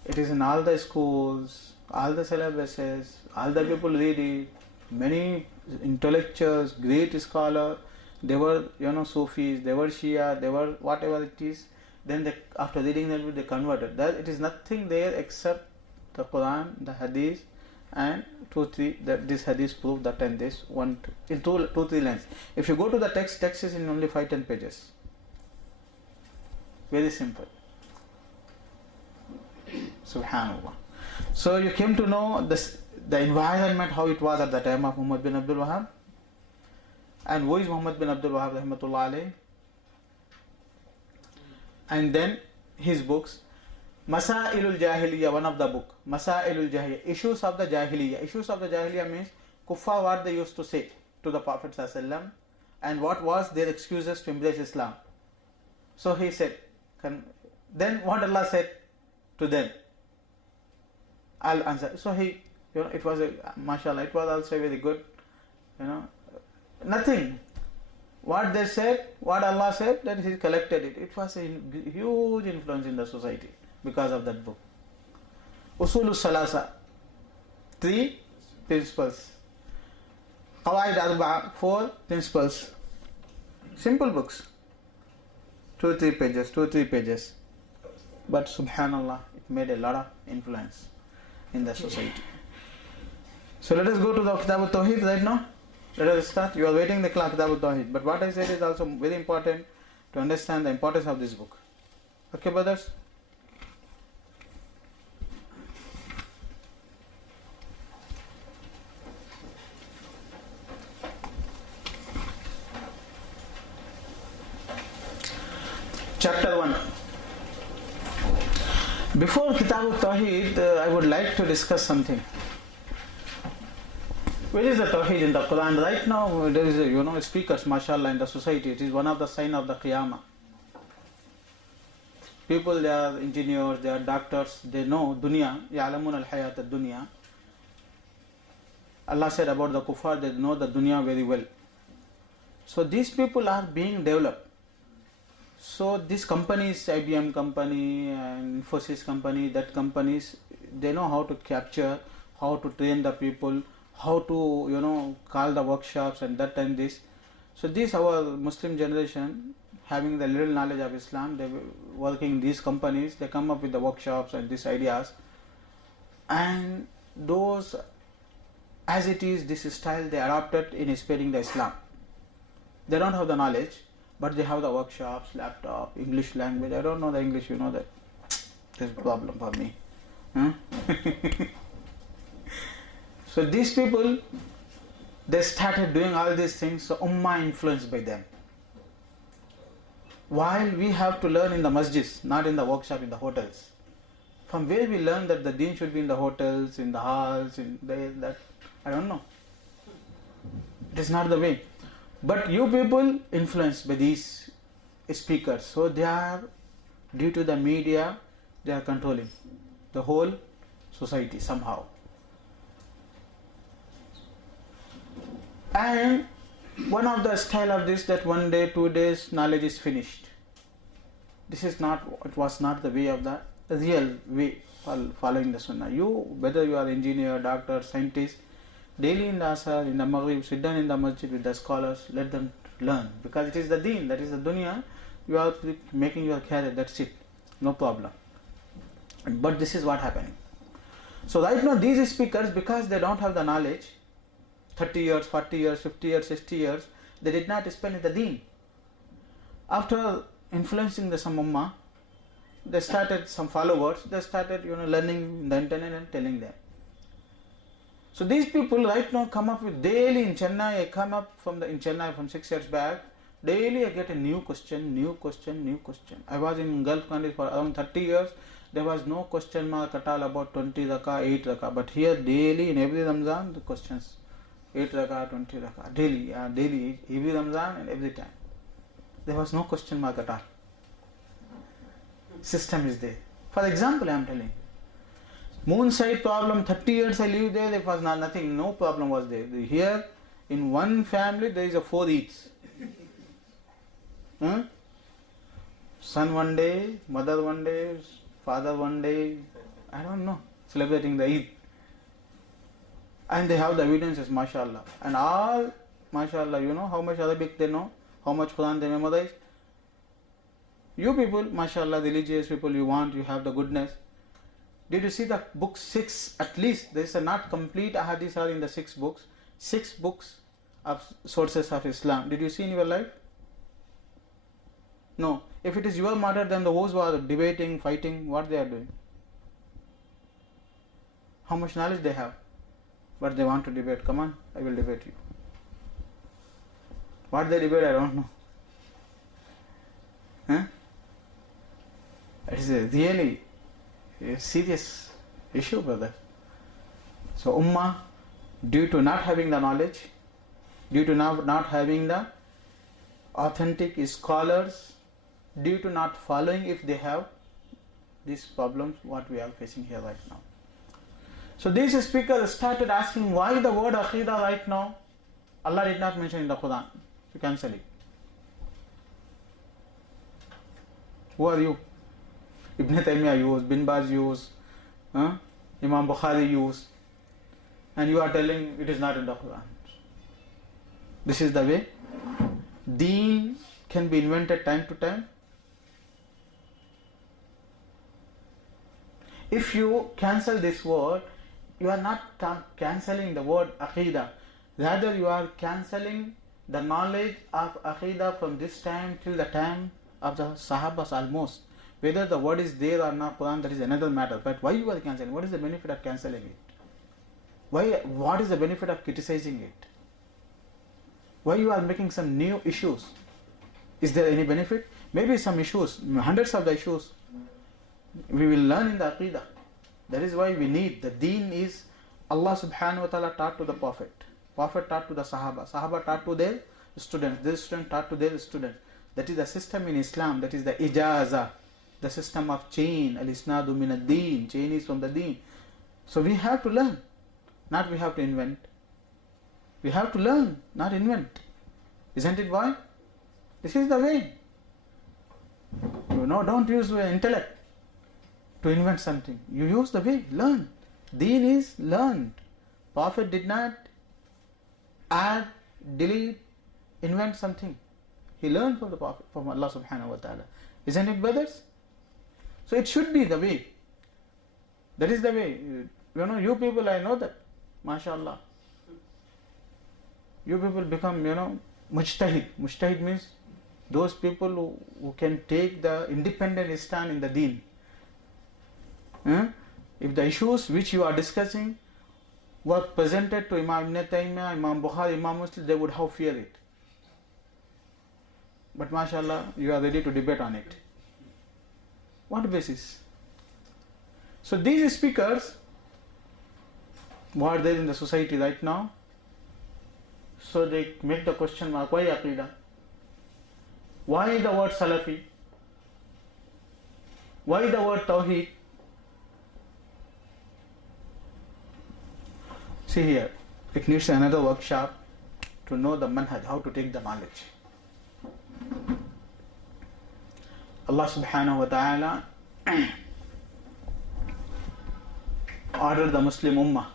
it is in all the schools, all the syllabuses, all the people read it, many intellectuals, great scholars, they were, Sufis, they were Shia, they were whatever it is. Then they, after reading that book, they converted. That it is nothing there except the Quran, the Hadith, and 2-3. That this Hadith prove that and this one in 2-3 lines. If you go to the text is in only 5-10 pages. Very simple. Subhanallah. So you came to know the environment, how it was at the time of Muhammad bin Abdul Wahhab. And who is Muhammad bin Abdul Wahhab rahmatullah alayhi? And then his books, Masailul Jahiliyyah, one of the book, Masailul Jahiliyyah, issues of the Jahiliyyah. Issues of the Jahiliyyah means kuffar, what they used to say to the Prophet ﷺ, and what was their excuses to embrace Islam. So he said, then what Allah said to them, I'll answer. So he, it was mashallah, it was also very good, nothing. What they said, what Allah said, then he collected it. It was a huge influence in the society because of that book. Usulus Salasa, 3 principles. Qawaid Arba'a, 4 principles. Simple books. 2-3 pages. But subhanallah, it made a lot of influence in the society. So let us go to the Kitaab Tauheed right now. Let us start. You are waiting the Kitaab Tauheed. But what I said is also very important to understand the importance of this book. Okay, brothers? Chapter 1. Before Kitaab Tauheed, I would like to discuss something. Where is the Tauheed in the Quran? Right now, there is speakers, mashallah, in the society. It is one of the signs of the Qiyamah. People, they are engineers, they are doctors, they know dunya, ya'lamun al-hayat al-dunya. Allah said about the kuffar, they know the dunya very well. So these people are being developed. So these companies, IBM company, and Infosys company, that companies, they know how to capture, how to train the people, how to call the workshops and that and this. So this our Muslim generation, having the little knowledge of Islam, they working in these companies, they come up with the workshops and these ideas, and those, as it is, this style they adopted in spreading the Islam. They don't have the knowledge, but they have the workshops, laptop, English language. I don't know the English, that. There's a problem for me. So these people, they started doing all these things, so Ummah influenced by them. While we have to learn in the masjids, not in the workshop, in the hotels. From where we learn that the deen should be in the hotels, in the halls, that, I don't know. It is not the way. But you people influenced by these speakers, so they are, due to the media, they are controlling the whole society somehow. And one of the style of this, that 1 day, 2 days, knowledge is finished. This is not, it was not the way of the real way following the Sunnah. You, whether you are engineer, doctor, scientist, daily in the Asar, in the Maghrib, sit down in the masjid with the scholars, let them learn. Because it is the deen, that is the dunya, you are making your career, that's it. No problem. But this is what happening. So right now these speakers, because they don't have the knowledge, 30 years, 40 years, 50 years, 60 years, they did not spend in the deen. After influencing the some ummah, they started some followers, they started learning the internet and telling them. So these people right now come up with daily in Chennai, I come up in Chennai from 6 years back, daily I get a new question. I was in Gulf countries for around 30 years, there was no question mark at all about 20 rakah, 8 rakah, but here daily in every Ramzan the questions, 8 rakah, 20 rakah, daily, every Ramzan and every time. There was no question mark at all. System is there. For example, I am telling you. Moon side problem, 30 years I lived there, there was nothing, no problem was there. Here, in one family, there is a 4 Eids. Son one day, mother one day, father one day, I don't know, celebrating the Eid. And they have the evidences, mashallah. And all, mashallah, how much Arabic they know, how much Quran they memorize. You people, mashallah, religious people, you have the goodness. Did you see the book 6? At least there is a not complete ahadith are in the 6 books. 6 books of sources of Islam. Did you see in your life? No. If it is your matter, then those who are debating, fighting, what they are doing? How much knowledge they have? But they want to debate. Come on, I will debate you. What they debate, I don't know. It is a really serious issue, brother. So Ummah, due to not having the knowledge, due to not having the authentic scholars, due to not following, if they have these problems what we are facing here right now. So these speakers started asking why the word Aqidah right now Allah did not mention in the Quran. You cancel it. Who are you? Ibn Taymiyyah used, Bin Baz used, Imam Bukhari used, and you are telling it is not in the Quran. This is the way. Deen can be invented time to time. If you cancel this word, you are not cancelling the word Aqidah. Rather, you are cancelling the knowledge of Aqidah from this time till the time of the Sahabas almost. Whether the word is there or not, Quran, that is another matter. But why you are cancelling? What is the benefit of cancelling it? What is the benefit of criticizing it? Why you are making some new issues? Is there any benefit? Maybe some issues, hundreds of the issues we will learn in the Aqidah. That is why we need. The deen is Allah subhanahu wa ta'ala taught to the Prophet. Prophet taught to the Sahaba. Sahaba taught to their students. Their students taught to their students. That is the system in Islam. That is the ijaza. The system of chain. Al-isnadu min ad-deen. Chain is from the deen. So we have to learn. Not we have to invent. We have to learn, not invent. Isn't it why? This is the way. Don't use the intellect to invent something. You use the way, learn. Deen is learned. Prophet did not add, delete, invent something. He learned from the Prophet, from Allah subhanahu wa ta'ala. Isn't it, brothers? So it should be the way. That is the way. You people, I know that. MashaAllah. You people become, mujtahid. Mujtahid means those people who can take the independent stand in the deen. If the issues which you are discussing were presented to Imam Ibn Taymiyyah, Imam Bukhari, Imam Muslim, they would have fear it. But mashallah, you are ready to debate on it. What basis? So these speakers, what are there in the society right now? So they make the question mark, why Aqidah? Why the word Salafi? Why the word Tauheed? See here, it needs another workshop to know the manhaj, how to take the knowledge. Allah subhanahu wa ta'ala ordered the Muslim Ummah,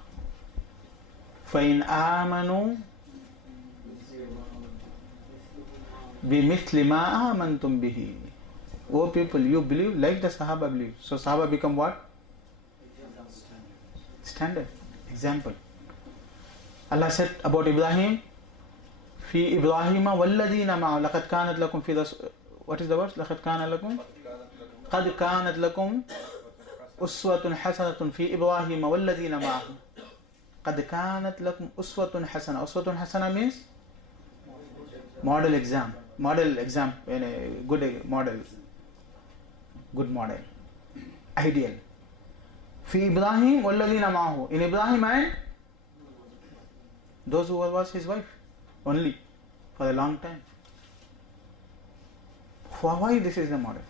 فَإِنْ آمَنُوا بِمِثْلِ مَا آمَنْتُمْ بِهِ. O people, you believe like the Sahaba believe. So Sahaba become what? Standard, example. Allah said about Ibrahim, في إبراهيم والذين معه لقد كانت لكم في what is the word? لقد كان لكم قد كانت لكم أسوة حسنة في إبراهيم والذين معه. قد كانت لكم أسوة حسنة. أسوة حسنة means model exam, good model, ideal. في إبراهيم والذين معه, in Ibrahim and those who was his wife only for a long time. Why this is the model?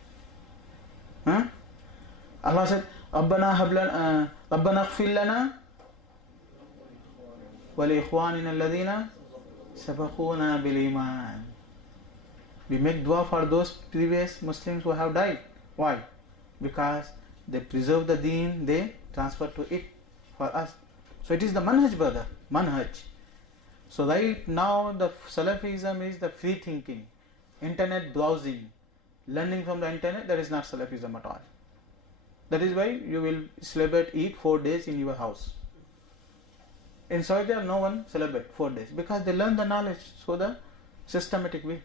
Allah said, ربنا اغفر لنا ولإخواننا الذين سبقونا بالإيمان. We make dua for those previous Muslims who have died. Why? Because they preserve the deen, they transfer to it for us. So it is the manhaj, brother, manhaj. So right now the Salafism is the free thinking, internet browsing, learning from the internet. That is not Salafism at all. That is why you will celebrate Eid 4 days in your house. In Saudi Arabia, no one celebrate 4 days because they learn the knowledge through the systematic way.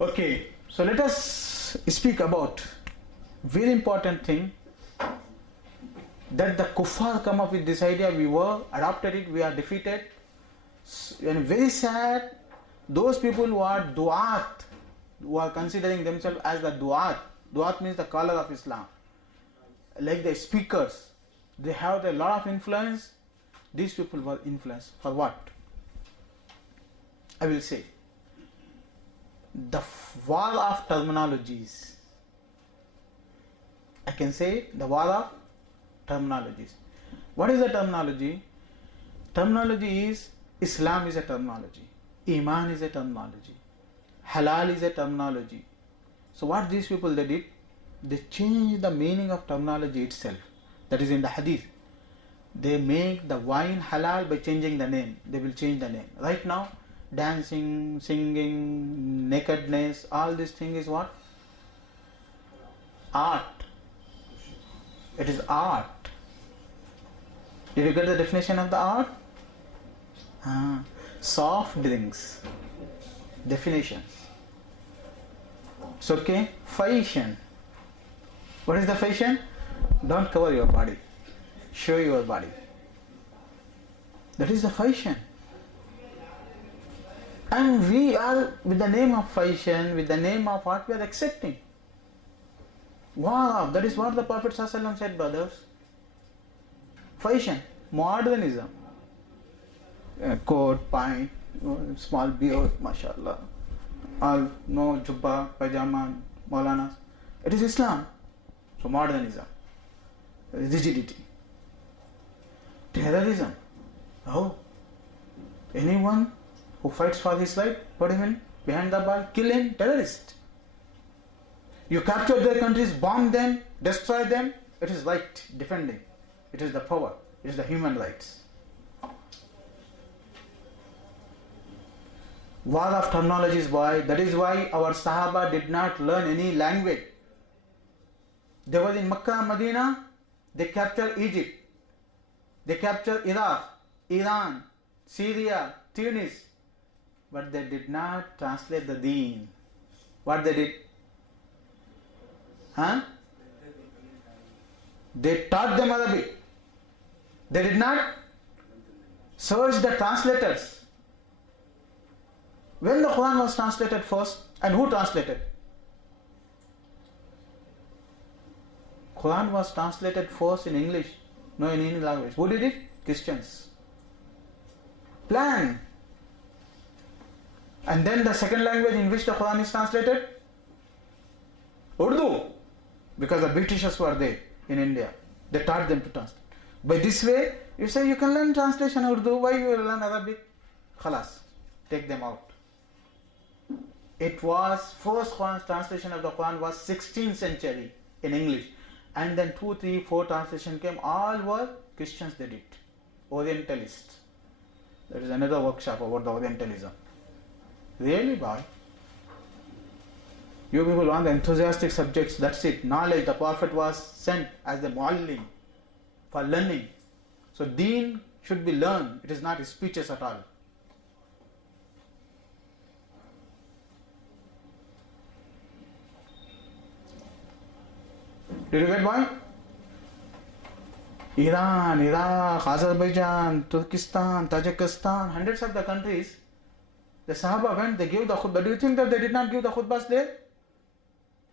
Okay, so let us speak about very important thing, that the kuffar come up with this idea, we were adopted it, we are defeated. And very sad, those people who are du'at, who are considering themselves as the du'at. Du'at means the caller of Islam. like the speakers, they have a lot of influence. These people were influenced for what? I will say the wall of terminologies. I can say the wall of terminologies. What is the terminology? Terminology is Islam is a terminology, Iman is a terminology, Halal is a terminology. So what these people they did? They changed the meaning of terminology itself. That is in the hadith. They make the wine halal by changing the name. They will change the name. Right now, dancing, singing, nakedness, all this thing is what? Art. It is art. Did you get the definition of the art? Soft drinks. Definitions. It's okay. Fashion. What is the fashion? Don't cover your body. Show your body. That is the fashion. And we are, with the name of fashion, with the name of what we are accepting. Wow, that is what the Prophet ﷺ said, brothers. Fashion, modernism. Coat, pint, small beard, mashallah. All, no jubba, pajama, maulanas. It is Islam. So modernism. Rigidity. Terrorism. Oh, anyone who fights for his right, put him in behind the bar, kill him, terrorist. You capture their countries, bomb them, destroy them. It is right, defending. It is the power. It is the human rights. War of terminologies, boy. That is why our Sahaba did not learn any language. They were in Makkah, Medina. They captured Egypt. They captured Iraq, Iran, Syria, Tunis. But they did not translate the deen. What they did? They taught them Arabic. They did not search the translators. When the Quran was translated first, and who translated? Quran was translated first in English, no in any language. Who did it? Christians. Plan. And then the second language in which the Quran is translated? Urdu. Because the Britishers were there in India. They taught them to translate. By this way, you say you can learn translation Urdu, why you will learn Arabic? Khalas. Take them out. It was, first Quran's translation of the Quran was 16th century in English. And then 2, 3, 4 translation came, all were Christians did it. Orientalists. There is another workshop about the Orientalism. Really, boy? You people want the enthusiastic subjects, that's it. Knowledge, the Prophet was sent as the muallim for learning. So deen should be learned. It is not speeches at all. Did you get why? Iran, Iraq, Azerbaijan, Turkestan, Tajikistan, hundreds of the countries, the Sahaba went, they gave the khutbah. Do you think that they did not give the khutbahs there?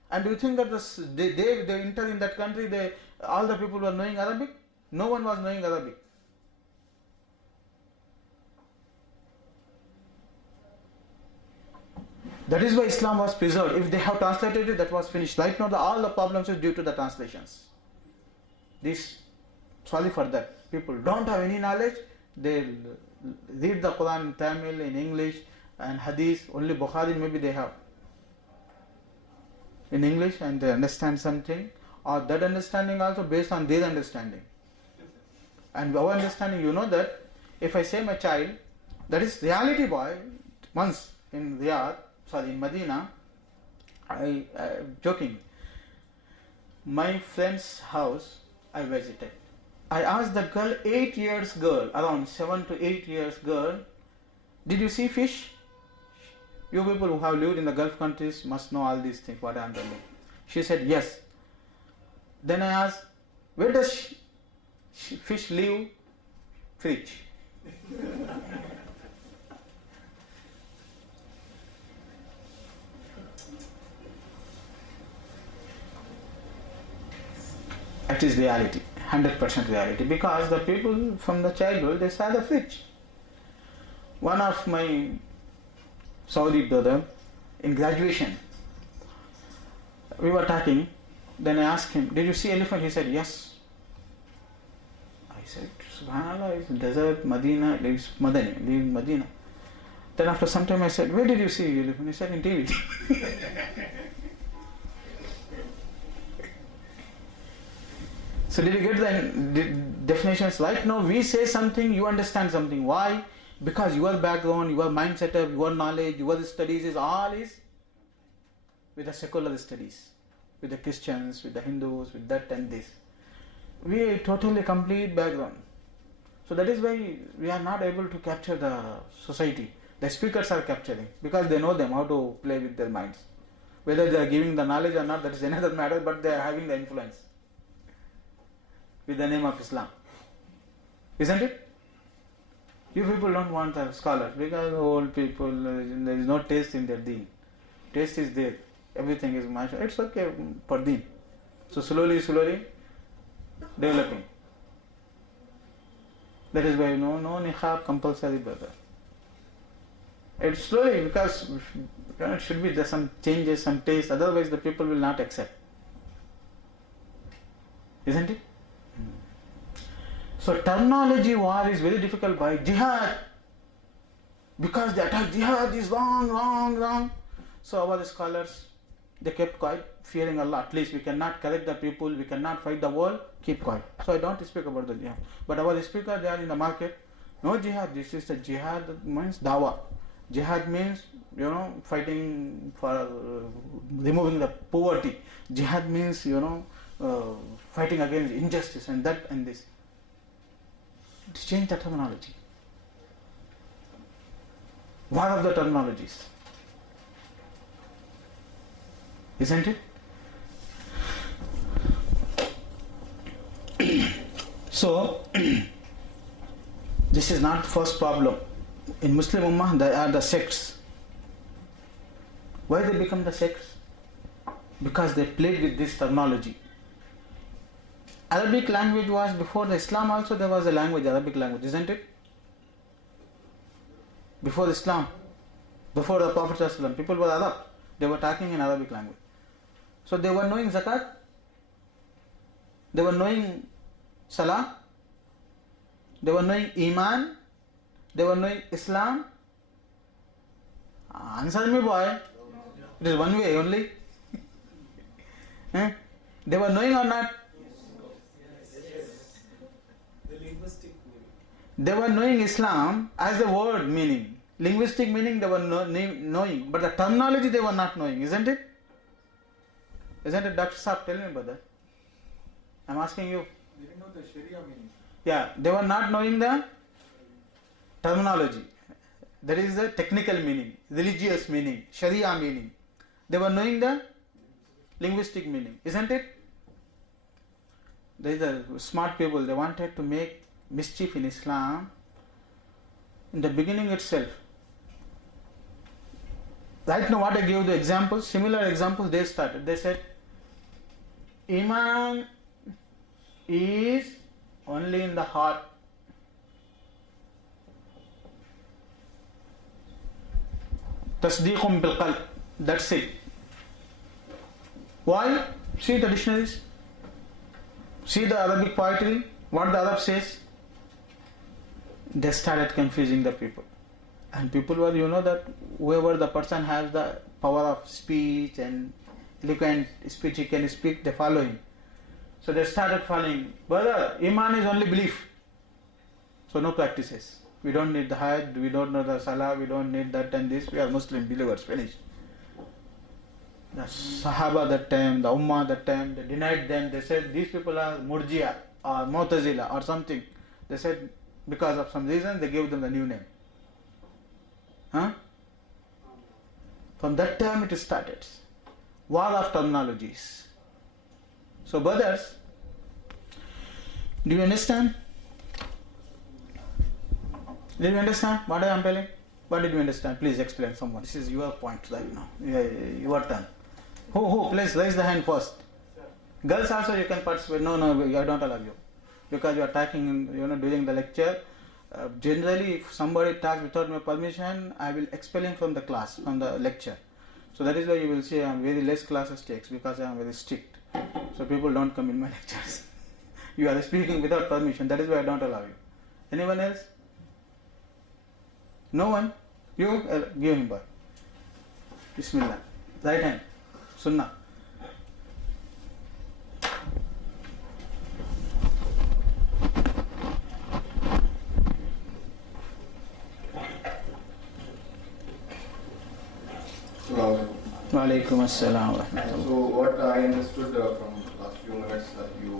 And do you think that they entered in that country, all the people were knowing Arabic? No one was knowing Arabic. That is why Islam was preserved. If they have translated it, that was finished. Right now, all the problems is due to the translations. Sorry for that. People don't have any knowledge. They read the Quran in Tamil, in English, and Hadith. Only Bukhari maybe they have in English, and they understand something. Or that understanding also based on their understanding. And our understanding, you know that if I say my child, that is reality, boy. Once in in Medina, I joking. My friend's house I visited. I asked the girl, 8 years girl, around 7 to 8 years girl, did you see fish? You people who have lived in the Gulf countries must know all these things, what I am telling. She said yes. Then I asked, where does fish live? Fridge. I That is reality, 100% reality. Because the people from the childhood, they saw the fridge. One of my Saudi brother, in graduation, we were talking, then I asked him, did you see elephant? He said, yes. I said, Subhanallah, it's desert, Medina, it's Madani, Medina. Then after some time I said, where did you see elephant? He said, in TV. So did you get the definitions right? No, we say something, you understand something. Why? Because your background, your mind setup, your knowledge, your studies is all is with the secular studies, with the Christians, with the Hindus, with that and this. We totally complete background. So that is why we are not able to capture the society. The speakers are capturing because they know them how to play with their minds. Whether they are giving the knowledge or not, that is another matter, but they are having the influence with the name of Islam. Isn't it? You people don't want the scholars because old people, there is no taste in their deen. Taste is there. Everything is mashallah. It's okay for deen. So slowly developing. That is why no niqab compulsory, brother. It's slowly because it should be there some changes, some taste. Otherwise the people will not accept. Isn't it? So terminology war is very difficult by jihad. Because they attack jihad is wrong. So our scholars, they kept quiet, fearing Allah. At least we cannot correct the people, we cannot fight the world, keep quiet. So I don't speak about the jihad. But our speakers, they are in the market. No jihad, this is the jihad means dawah. Jihad means, fighting for removing the poverty. Jihad means, fighting against injustice and that and this. To change the terminology. One of the terminologies. Isn't it? So, this is not first problem. In Muslim Ummah, there are the sects. Why they become the sects? Because they played with this terminology. Arabic language was before the Islam also there was a language, Arabic language, isn't it? Before Islam, before the Prophet ﷺ, people were Arab. They were talking in Arabic language. So they were knowing zakat, they were knowing Salaam, they were knowing Iman, they were knowing Islam. Answer me, boy. It is one way only. They were knowing or not? They were knowing Islam as the word meaning. Linguistic meaning they were knowing. But the terminology they were not knowing. Isn't it? Isn't it, Dr. Saab? Tell me, brother. I'm asking you. They didn't know the Sharia meaning. Yeah, they were not knowing the terminology. There is a technical meaning, religious meaning, Sharia meaning. They were knowing the linguistic meaning. Isn't it? There is a smart people, they wanted to make mischief in Islam in the beginning itself. Right now what I gave the examples, similar examples they started. They said, Iman is only in the heart. Tasdeequm bil qalb. That's it. Why? See the dictionaries. See the Arabic poetry. What the Arab says. They started confusing the people. And people were, that whoever the person has the power of speech and eloquent speech, he can speak, they follow him. So they started following. Brother, Iman is only belief. So no practices. We don't need the Hajj, we don't know the Salah, we don't need that and this. We are Muslim believers, finished. The Sahaba that time, the Ummah that time, they denied them. They said these people are Murji'a or Mu'tazila or something. They said because of some reason they gave them the new name. From that time it started. War of terminologies. So brothers, do you understand? Did you understand what I am telling? What did you understand? Please explain someone. This is your point right now. Your turn. Who? Please raise the hand first. Girls also you can participate. No, I don't allow you. Because you are talking, during the lecture. Generally, if somebody talks without my permission, I will expel him from the class, from the lecture. So that is why you will see I am very less classes takes, because I am very strict. So people don't come in my lectures. You are speaking without permission. That is why I don't allow you. Anyone else? No one? You? Give him boy. Bismillah. Right hand. Sunnah. Wa alaikum assalam wa rahmatullah. So what I understood from last few minutes that you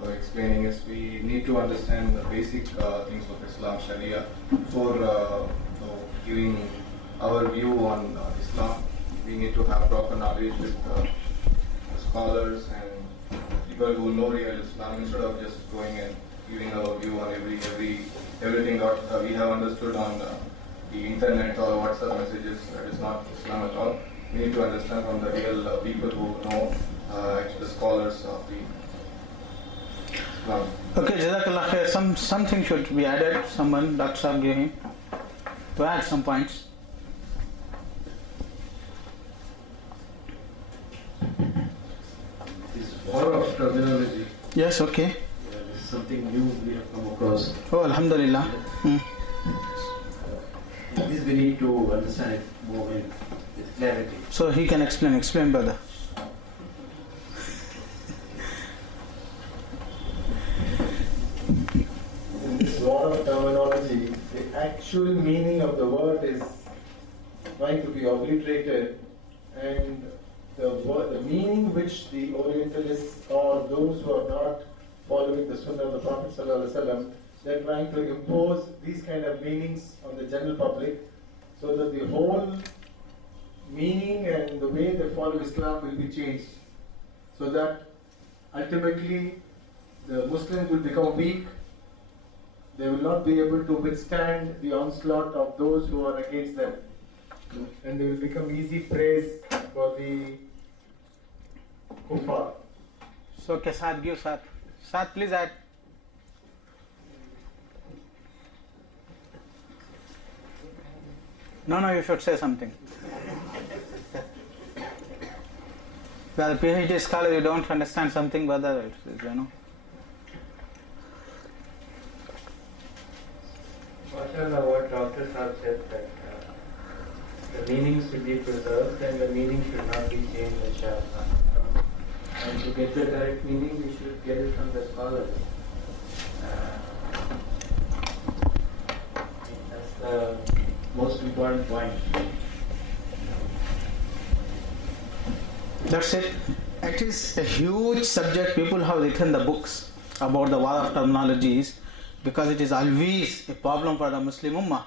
were explaining is we need to understand the basic things of Islam, Sharia, before giving our view on Islam. We need to have proper knowledge with scholars and people who know real Islam, instead of just going and giving our view on everything that we have understood on the internet or WhatsApp messages. That is not Islam at all. We need to understand from the real people who know, the scholars of the Islam. Okay, Jazakallah khair. Something should be added. Someone, Dr. Saab, give him to add some points. This war of terminology. Yes, okay. Yeah, this is something new we have come across. Oh, Alhamdulillah. This we need to understand it more with clarity. So he can explain. Explain, brother. In this war of terminology, the actual meaning of the word is trying to be obliterated, and the meaning which the Orientalists or those who are not following the Sunnah of the Prophet ﷺ, they're trying to impose these kind of meanings on the general public, so that the whole meaning and the way they follow Islam will be changed, so that ultimately the Muslims will become weak. They will not be able to withstand the onslaught of those who are against them, and they will become easy prey for the kuffar. So, okay, Saad, give Saad. Saad, please add. No, you should say something. Well, PhD scholar, you don't understand something, brother, MashaAllah, what Dr. Saab said, that the meaning should be preserved and the meaning should not be changed, inshallah. And to get the correct meaning, we should get it from the scholars. That's the most important point. That's it. It is a huge subject. People have written the books about the war of terminologies, because it is always a problem for the Muslim Ummah.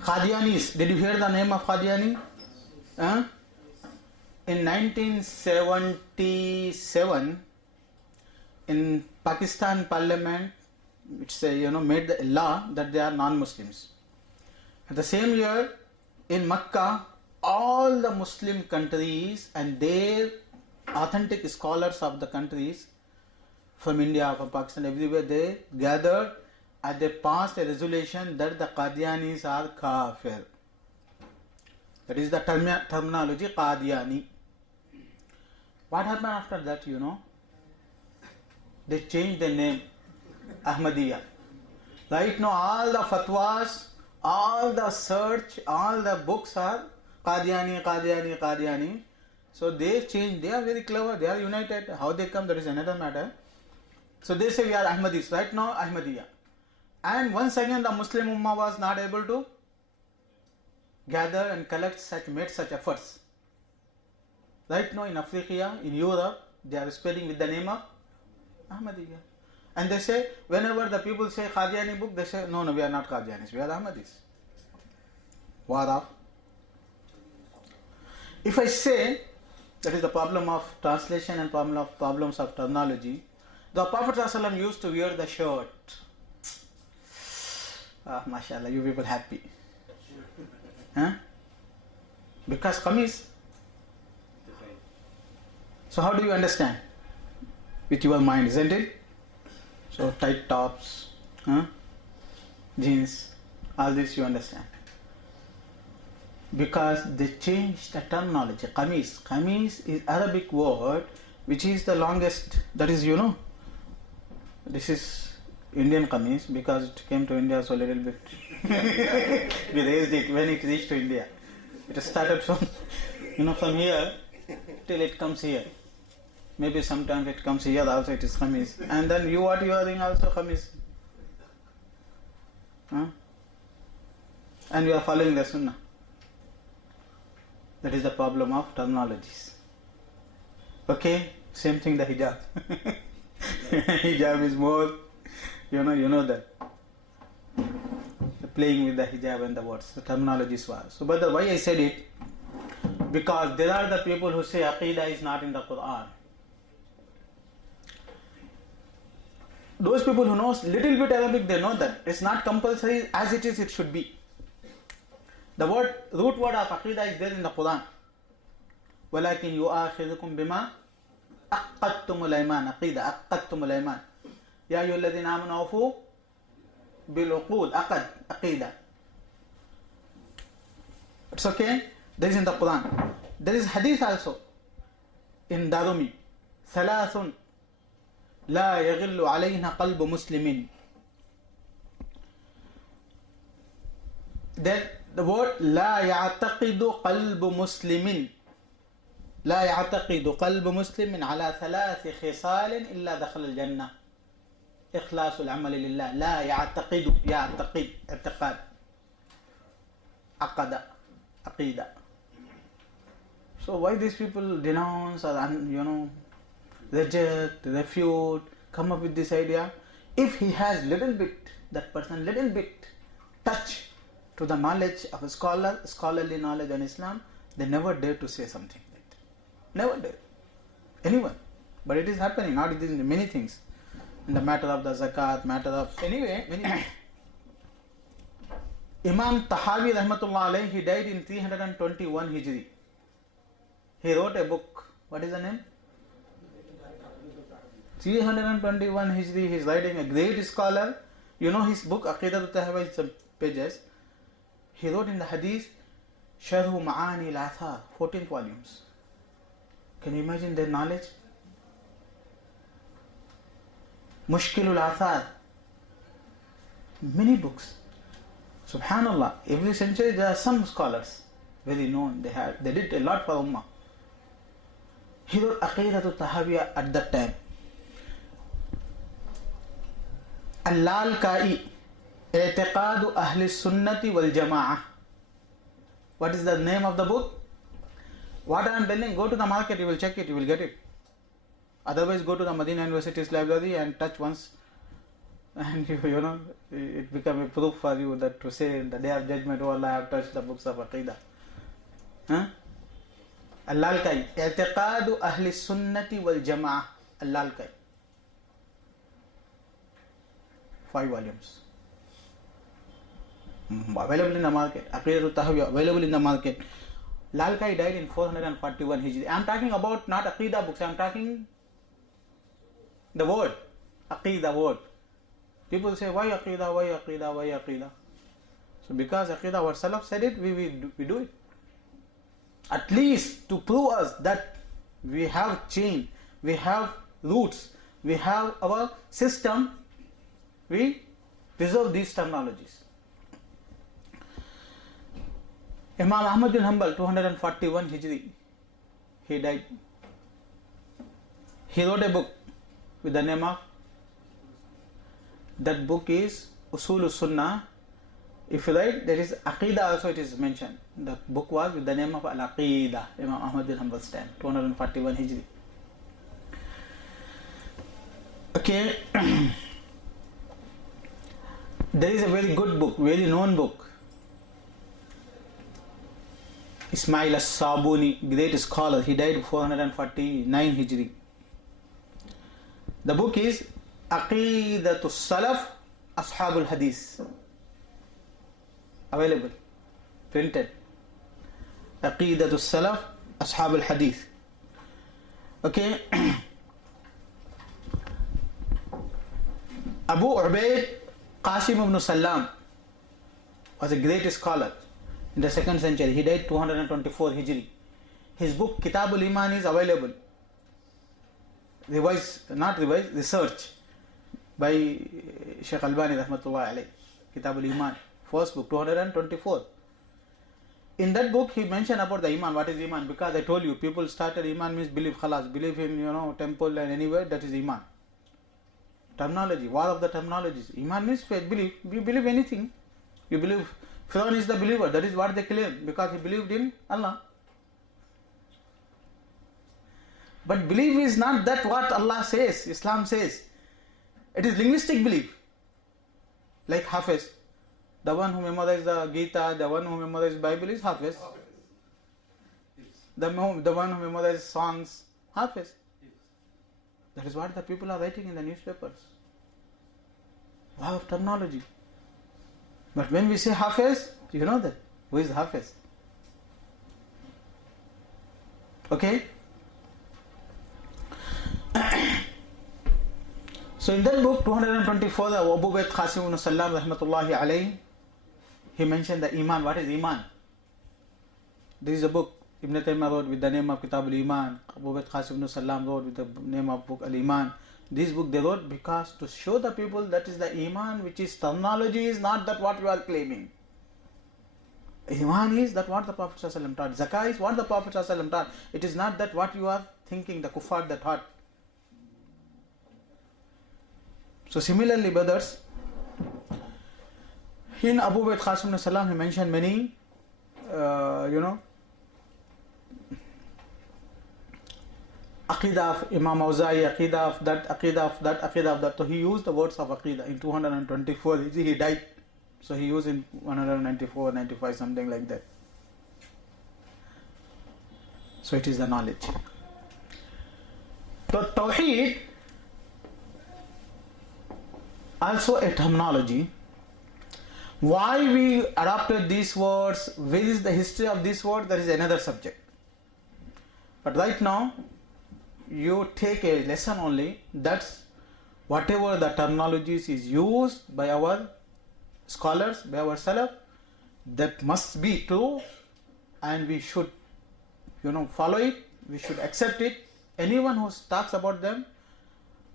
Qadianis, did you hear the name of Qadiani? In 1977, in Pakistan Parliament, it's made the law that they are non-Muslims. At the same year, in Makkah, all the Muslim countries and their authentic scholars of the countries from India, from Pakistan, everywhere, they gathered and they passed a resolution that the Qadianis are kafir. That is the terminology Qadiani. What happened after that, They changed the name, Ahmadiyya. Right now, all the fatwas, all the search, all the books are Qadiani. So they changed, they are very clever, they are united. How they come, that is another matter. So they say we are Ahmadis, right now Ahmadiyya. And once again the Muslim Ummah was not able to gather and made such efforts. Right now in Africa, in Europe, they are spelling with the name of Ahmadiyya. And they say, whenever the people say Qadiani book, they say, no, we are not Qadianis, we are Ahmadis. War of. If I say, that is the problem of translation and problems of terminology, the Prophet ﷺ used to wear the shirt. MashaAllah, you people happy. Because qamis. So how do you understand? With your mind, isn't it? So tight tops, jeans, all this you understand. Because they changed the terminology. Qamis. Qamis is Arabic word which is the longest, that is, this is Indian qamis because it came to India so little bit. We raised it when it reached to India. It started from, from here till it comes here. Maybe sometimes it comes here also, it is qamis. And then what you are doing also qamis. And you are following the sunnah. That is the problem of terminologies. Okay, same thing the hijab. Hijab is more, you know that. The playing with the hijab and the words, the terminologies were. So, but why I said it? Because there are the people who say Aqidah is not in the Quran. Those people who know little bit Arabic, they know that it's not compulsory as it is, it should be. The root word of Aqidah is there in the Quran. وَلَكِنْ يُؤَاخِذُكُمْ بِمَا أَقَّدْتُمُ الْأَيْمَانَ Aqidah, أَقَّدْتُمُ الْأَيْمَانَ يَا أَيُّهَا الَّذِينَ آمَنُوا أَوْفُوا بِالْعُقُودِ Aqidah. It's okay? There is in the Quran. There is hadith also in Darumi. ثَلَاثٌ لَا يَغِلُّ عَلَيْهَا قَلْبُ مُسْلِمٍ. Then the word لا يعتقد قلب مسلم لا يعتقد قلب مسلم على ثلاث خصال إلا دخل الجنة. إخلاص العمل لله. لا يعتقد اعتقاد عقد عقيدة. So why these people denounce or reject, refute, come up with this idea? If he has little bit, that person little bit touch to the knowledge of a scholar, scholarly knowledge on Islam, they never dare to say something like that. Never dare. Anyone. But it is happening. Now it is in many things. In the matter of the zakat, matter of... Anyway, Imam Tahawi rahmatullah alayhi, he died in 321 Hijri. He wrote a book. What is the name? 321 Hijri. He is writing, a great scholar. His book, Aqidah Tauheed is some pages. He wrote in the Hadith, Sharhu Ma'ani al-Athar, 14 volumes. Can you imagine their knowledge? Mushkilul Athar, many books. Subhanallah, every century there are some scholars, very known. They did a lot for Ummah. He wrote Aqidah Tahawiyah at that time. Al-Lalkai, I'tiqadu Ahli Sunnati wal Jama'ah. What is the name of the book? What I am telling, go to the market, you will check it, you will get it. Otherwise, go to the Madina University's library and touch once, and it become a proof for you that to say in the day of judgment, oh Allah, I have touched the books of Aqidah. Al-Lalkai, I'tiqadu Ahli Sunnati wal Jama'ah. Al-Lalkai. 5 volumes. Available in the market. Aqidah Tahawiyah available in the market. Lalkai died in 441 Hijri. I am talking about not Aqidah books. I am talking the word. Aqidah word. People say, why Aqidah, why Aqidah, why Aqidah? So because Aqidah, what Salaf said it, we do it. At least to prove us that we have chain, we have roots, we have our system, we preserve these terminologies. Imam Ahmad bin Hanbal, 241 Hijri, he died. He wrote a book with the name of, that book is Usul Sunnah. If you write, there is Aqidah also, it is mentioned. The book was with the name of Al-Aqidah, Imam Ahmad bin Hanbal's time, 241 Hijri. Okay. There is a very good book, very known book. Ismail as-Sabuni, great scholar, he died 449 Hijri. The book is Aqidatul Salaf Ashabul Hadith. Available, printed. Aqidatul Salaf, Ashab al-Hadith. Okay. Abu Ubaid Qasim ibn Salaam was a great scholar in the 2nd century. He died 224 Hijri. His book Kitaab al-Iman is available. Research by Sheikh Albani rahmatullah alayh. Kitaab al-Iman, first book, 224. In that book he mentioned about the Iman. What is Iman? Because I told you, people started Iman means believe, khalas, believe in temple and anywhere, that is Iman. Terminology, war of the terminologies. Iman means faith, belief. You believe anything. You believe Fir'aun is the believer, that is what they claim, because he believed in Allah. But belief is not that what Allah says, Islam says. It is linguistic belief. Like Hafiz. The one who memorizes the Gita, the one who memorizes Bible is Hafiz. The one who memorizes songs, Hafiz. That is what the people are writing in the newspapers. Wow, of terminology. But when we say Hafiz, you know that. Who is Hafiz? Okay? So in that book 224, Abu Ubaid Qasim ibn Salaam rahmatullahi alayhi, he mentioned the Iman. What is Iman? This is a book Ibn Taymiyyah wrote with the name of Kitaab al-Iman. Abu Ubaid Qasim ibn Salaam wrote with the name of book Al-Iman. This book they wrote because to show the people that is the Iman, which is terminology, is not that what you are claiming. Iman is that what the Prophet ﷺ taught. Zakah is what the Prophet ﷺ taught. It is not that what you are thinking, the kuffar that taught. So similarly, brothers, in Abu Ubaid Qasim ibn Salaam he mentioned many, Aqidah of Imam Awza'i, Aqidah of that, Aqidah of that, Aqidah of that. So he used the words of Aqidah in 224. He died. So he used in 194, 95, something like that. So it is the knowledge. So Tauheed, also a terminology. Why we adopted these words, where is the history of these words, that is another subject. But right now, you take a lesson only, that's whatever the terminologies is used by our scholars, by our Salaf, that must be true, and we should follow it, we should accept it. Anyone who talks about them,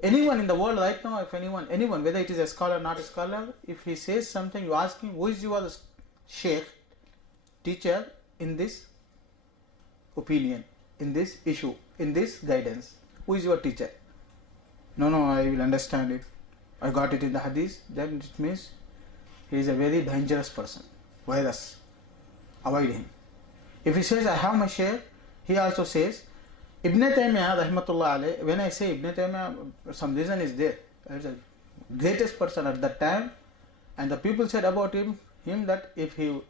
anyone in the world right now, if anyone, whether it is a scholar or not a scholar, if he says something, you ask him, who is your sheikh, teacher in this opinion, in this issue, in this guidance? Who is your teacher? No, I will understand it. I got it in the hadith. Then it means he is a very dangerous person. Virus. Avoid him. If he says, I have my sheikh, he also says, Ibn Taymiyyah rahmatullah alayh, when I say Ibn Taymiyyah, some reason is there. He is the greatest person at that time, and the people said about him that if he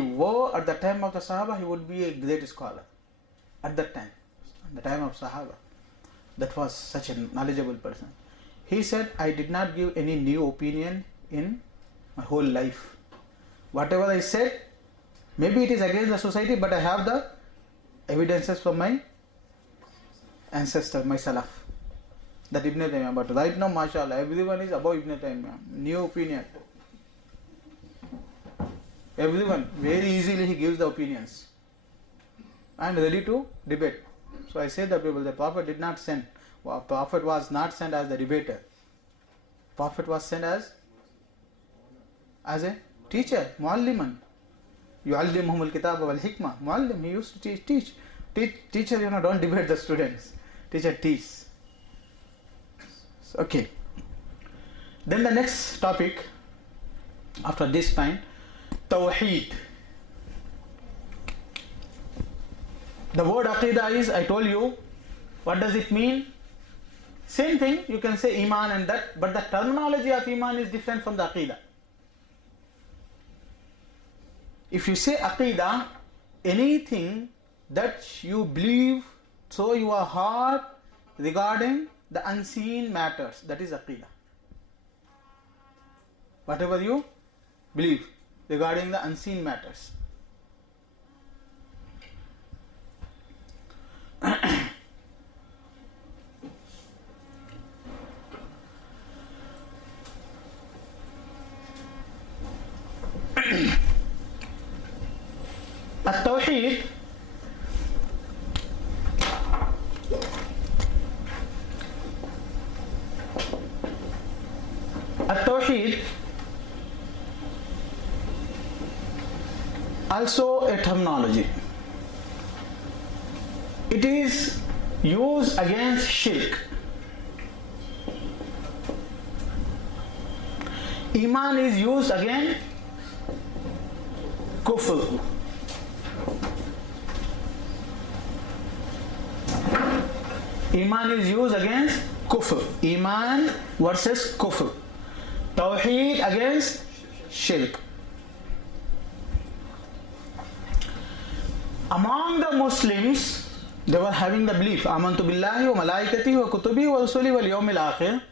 were at the time of the Sahaba, he would be a great scholar. At that time, at the time of Sahaba, that was such a knowledgeable person. He said, I did not give any new opinion in my whole life. Whatever I said, maybe it is against the society, but I have the evidences from my ancestor, my Salaf. That Ibn Taymiyyah. But right now, mashallah, everyone is above Ibn Taymiyyah. New opinion. Everyone, very easily he gives the opinions and ready to debate. So I say the people, the Prophet did not send. Prophet was not sent as the debater. Prophet was sent as a teacher, mualliman. Yu'allimuhum al-kitab wal hikmah. Muallim, he used to teach. Teacher, don't debate the students. Teacher teach. Okay. Then the next topic, after this point, Tauheed. The word Aqidah is, I told you, what does it mean? Same thing, you can say Iman and that, but the terminology of Iman is different from the Aqidah. If you say Aqidah, anything that you believe through your heart regarding the unseen matters, that is Aqidah. Whatever you believe regarding the unseen matters. Tauheed also a terminology. It is used against shirk. Iman is used against kufr. Iman is used against kufr. Iman versus kufr. Tauheed against shirk. Among the Muslims, they were having the belief, amantu billahi wa malaikatihi wa kutubihi wa rusuli wal yawmil akhir.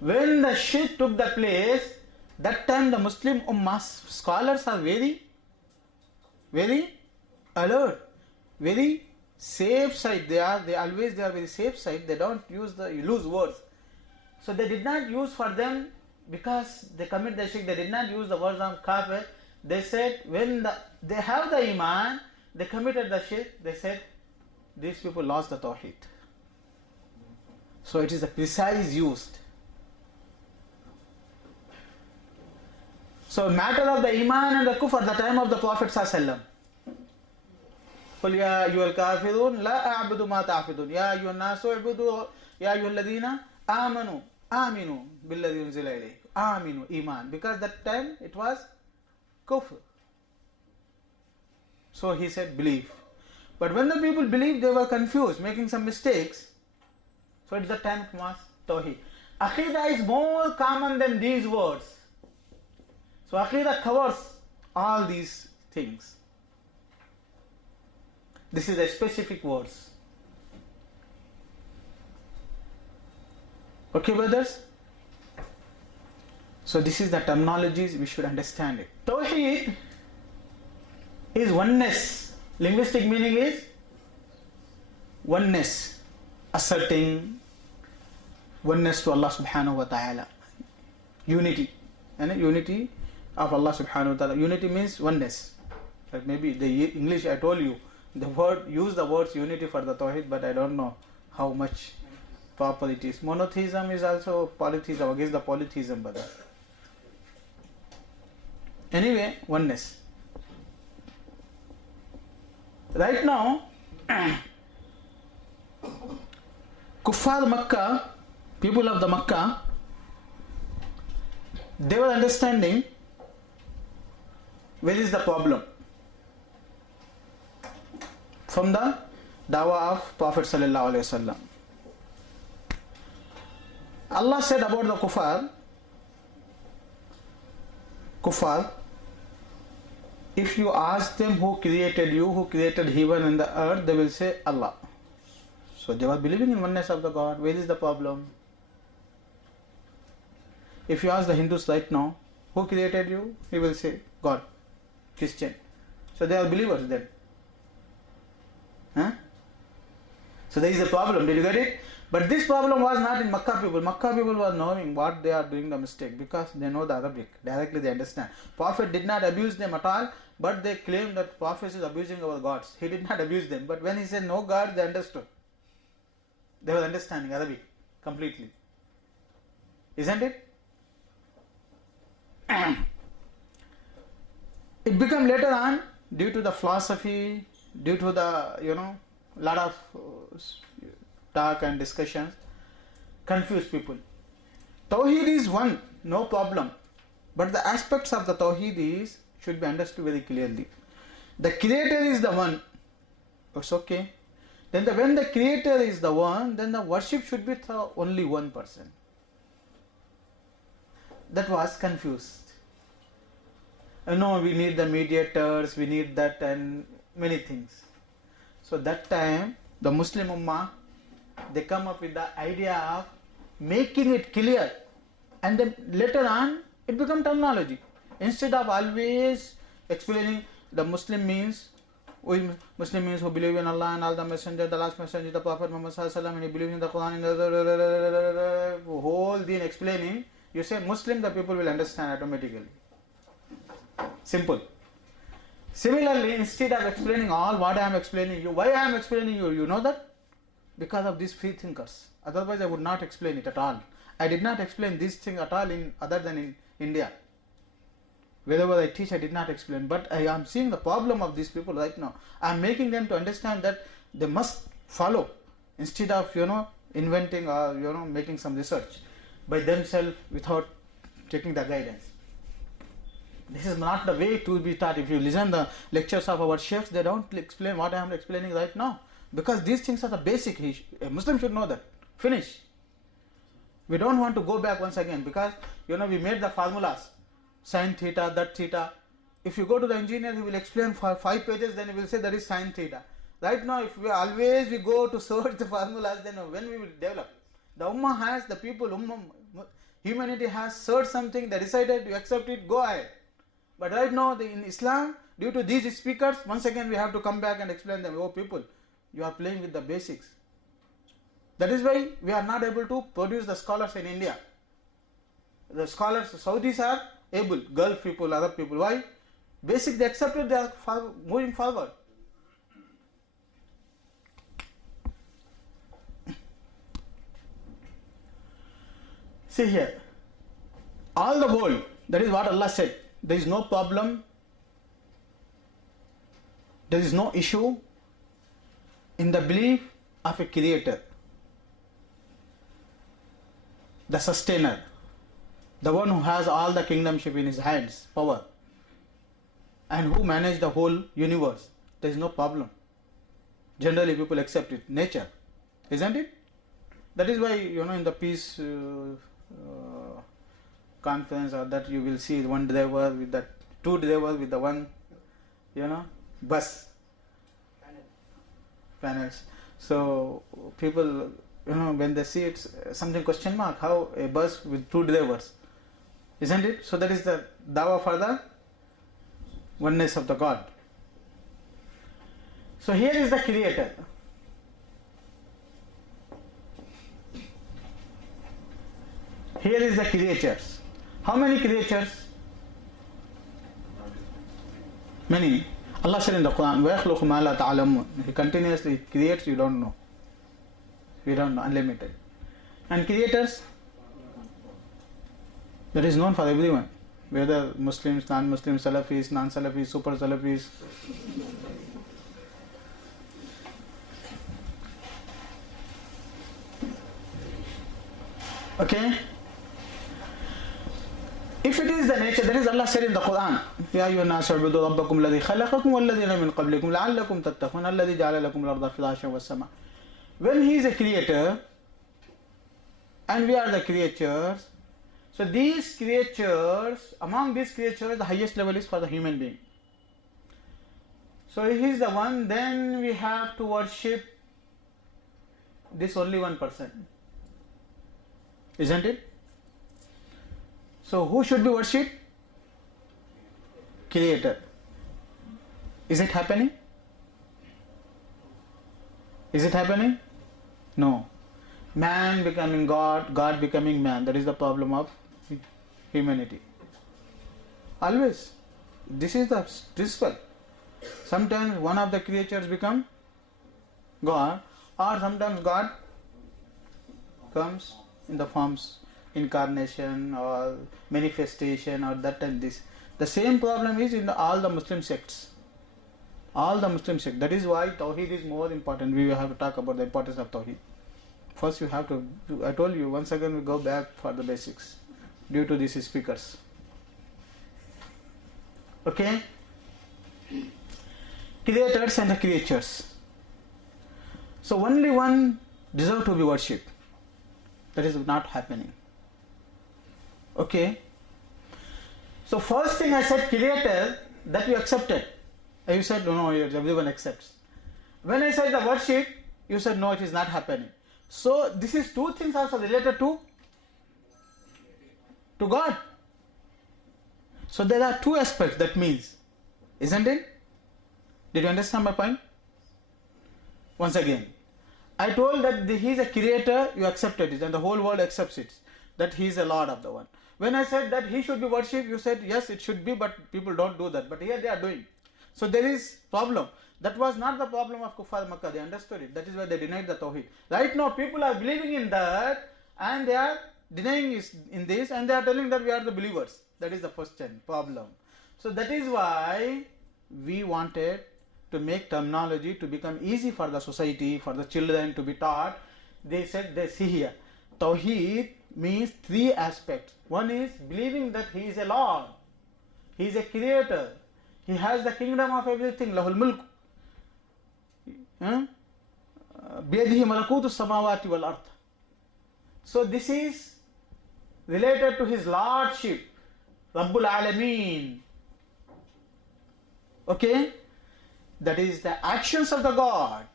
When the shirk took the place, that time the Muslim ummah scholars are very alert, very safe side. They are very safe side. They don't use the loose words. So they did not use for them, because they commit the shirk, they did not use the words of kafir. They said when they have the iman, they committed the shirk, they said these people lost the tawheed. So it is a precise used. So matter of the iman and the kufr, the time of the Prophet sallallahu قل يا أيها الكافرون لا أعبد ما تعبدون يا أيها الناس اعبدوا يا أيها الذين آمنوا بالذي أنزل إليكم آمنوا iman, because that time it was kufr. So he said believe. But when the people believed, they were confused, making some mistakes. So it's the time of mass tawheed. Aqidah is more common than these words. So Aqidah covers all these things. This is the specific words. Okay, brothers? So this is the terminologies, we should understand it. Tawheed is oneness. Linguistic meaning is oneness. Asserting oneness to Allah subhanahu wa ta'ala. Unity. And unity of Allah subhanahu wa ta'ala. Unity means oneness. But maybe the English, I told you, use the words unity for the Tawheed, but I don't know how much proper it is. Monotheism is also polytheism, against the polytheism, brother. Anyway, oneness. Right now, Kuffar Makkah, people of the Makkah, they were understanding where is the problem from the dawah of Prophet sallallahu alaihi wasallam. Allah said about the kuffar, if you ask them who created you, who created heaven and the earth, they will say Allah. So they were believing in oneness of the God. Where is the problem? If you ask the Hindus right now, who created you? He will say God, Christian. So they are believers then. Huh? So there is a problem. Did you get it? But this problem was not in Makkah people. Makkah people were knowing what they are doing the mistake, because they know the Arabic. Directly they understand. Prophet did not abuse them at all, but they claim that Prophet is abusing our gods. He did not abuse them. But when he said no God, they understood. They were understanding Arabic completely. Isn't it? It became later on, due to the philosophy, due to the, lot of talk and discussions, confuse people. Tawheed is one, no problem. But the aspects of the Tawheed should be understood very clearly. The Creator is the one. It's okay. Then when the Creator is the one, then the worship should be to only one person. That was confused. No, we need the mediators, we need that and many things. So that time, the Muslim Ummah, they come up with the idea of making it clear, and then later on it becomes terminology. Instead of always explaining the Muslim means We Muslims who believe in Allah and all the messenger, the last messenger, the Prophet Muhammad sallallahu alaihi wasallam, and he believes in the Quran and the whole deen explaining, you say Muslim, the people will understand automatically. Simple. Similarly, instead of explaining all what I am explaining you, why I am explaining you know that? Because of these free thinkers. Otherwise I would not explain it at all. I did not explain this thing at all in other than in India. Wherever I teach, I did not explain. But I am seeing the problem of these people right now. I am making them to understand that they must follow instead of inventing or making some research by themselves without taking the guidance. This is not the way to be taught. If you listen the lectures of our sheikhs, they don't explain what I am explaining right now, because these things are the basic. A Muslim should know that. Finish. We don't want to go back once again, because we made the formulas, sin theta, that theta. If you go to the engineer, he will explain for 5 pages, then he will say that is sin theta. Right now, if we go to search the formulas, then when we will develop? The Ummah has, the people, humanity has searched something, they decided to accept it, go ahead. But right now, in Islam, due to these speakers, once again we have to come back and explain them. Oh people, you are playing with the basics. That is why we are not able to produce the scholars in India. The scholars, Saudis are able, Gulf people, other people. Why? Basic they accepted, they are moving forward. See here, all the world, that is what Allah said. There is no problem, there is no issue in the belief of a creator, the sustainer, the one who has all the kingdomship in his hands, power, and who managed the whole universe. There is no problem. Generally people accept it, nature, isn't it? That is why in the peace conference, or that you will see one driver with the two drivers with the one bus panels. So people when they see it, something question mark, how a bus with 2 drivers, isn't it? So that is the dawah for the oneness of the God. So here is the creator. Here is the creatures. How many creatures? Many. Allah said in the Quran, وَيَخْلُقُ مَا لَا تَعْلَمُونَ. He continuously creates, you don't know. We don't know, unlimited. And creators, that is known for everyone. Whether Muslims, non-Muslims, Salafis, non-Salafis, super Salafis. Okay? If it is the nature, that is Allah said in the Quran, يَا أَيُّهَا النَّاسُ اعْبُدُوا رَبَّكُمْ الَّذِي خَلَقَكُمْ وَالَّذِينَ مِنْ قَبْلِكُمْ لَعَلَّكُمْ تَتَّقُونَ الَّذِي جَعَلَ لَكُمُ الْأَرْضَ فِرَاشًا وَالسَّمَاءَ. When He is a creator and we are the creatures, so these creatures, among these creatures, the highest level is for the human being. So He is the one, then we have to worship this only one person, isn't it? So who should be worshipped? Creator. Is it happening? Is it happening? No. Man becoming God, God becoming man. That is the problem of humanity. Always. This is the principle. Sometimes one of the creatures become God, or sometimes God comes in the forms incarnation or manifestation or that and this. The same problem is in all the Muslim sects. All the Muslim sects. That is why Tauheed is more important. We will have to talk about the importance of Tauheed. First you have to, I told you, once again we go back for the basics due to these speakers. Okay? Creators and the creatures. So only one deserves to be worshipped. That is not happening. Okay? So first thing I said creator, that you accepted. And you said no, everyone accepts. When I said the worship, you said no, it is not happening. So this is two things also related to God. So there are two aspects, that means, isn't it? Did you understand my point? Once again, I told that he is a creator, you accepted it, and the whole world accepts it, that he is a Lord of the one. When I said that he should be worshipped, you said yes, it should be, but people don't do that. But here they are doing. So there is problem. That was not the problem of Kuffar Makkah. They understood it. That is why they denied the Tawheed. Right now, people are believing in that, and they are denying in this, and they are telling that we are the believers. That is the first problem. So that is why we wanted to make terminology to become easy for the society, for the children to be taught. They said, they see here, Tawheed means three aspects. One is believing that he is a Lord, he is a creator, he has the kingdom of everything, lahul mulk, biyadihi malakutu samawati wal ard. So this is related to his lordship, Rabbul Alameen. Okay, that is the actions of the God.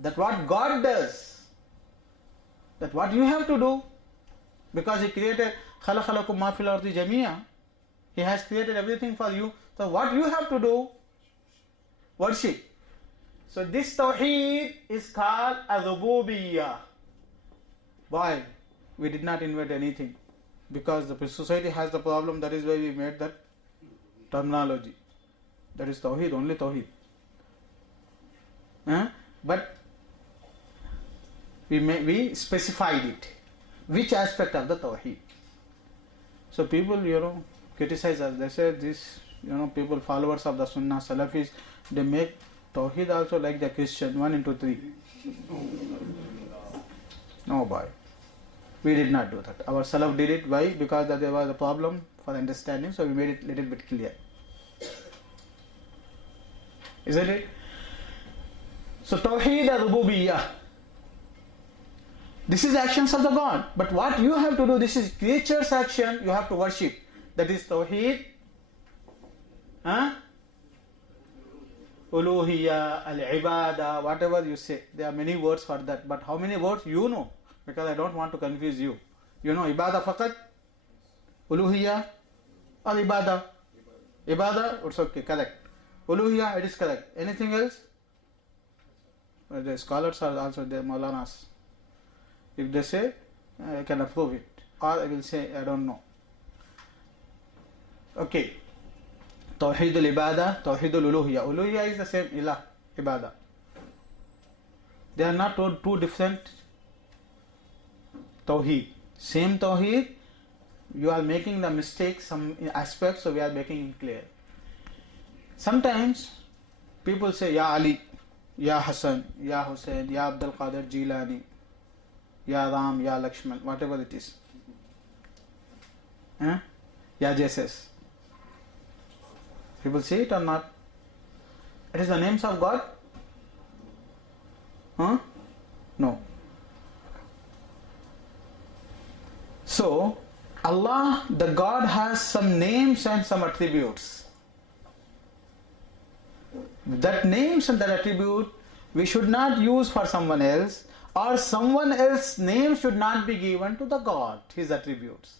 That what God does, that what you have to do, because He created khalaqalakum ma fil ardi jamia. He has created everything for you. So what you have to do? Worship. So this Tawheed is called al-rububiyyah. Why? We did not invent anything. Because the society has the problem, that is why we made that terminology. That is Tawheed, only Tawheed. But we specified it. Which aspect of the Tawheed? So people, criticize us. They say this, people, followers of the Sunnah, Salafis, they make Tawheed also like the Christian, 1 into 3. No boy. We did not do that. Our Salaf did it. Why? Because there was a problem for understanding, so we made it a little bit clear. Isn't it? So Tawheed al-Rububiyyah. This is actions of the God. But what you have to do, this is creature's action, you have to worship. That is Tawheed. Uluhiyya, al-Ibadah, whatever you say. There are many words for that. But how many words you know? Because I don't want to confuse you. You know Ibadah faqat, Uluhiyya, or Ibadah? Ibadah, it's okay, correct. Uluhiyya, it is correct. Anything else? Well, the scholars are also there, Maulanas. If they say, I can approve it. Or I will say, I don't know. Okay. Tawheed al-Ibadah, Tawheed al-Uluhiyya. Uluhiyya is the same, Ilah, Ibadah. They are not two different Tawheed. Same Tawheed, you are making the mistake, some aspects, so we are making it clear. Sometimes people say, Ya Ali, Ya Hassan, Ya Hussein, Ya Abdul Qadir Jilani, Ya Ram, Ya Lakshman, whatever it is. Ya Jesus. People say it or not? It is the names of God? No. So, Allah, the God, has some names and some attributes. That names and that attribute we should not use for someone else, or someone else's name should not be given to the God, his attributes.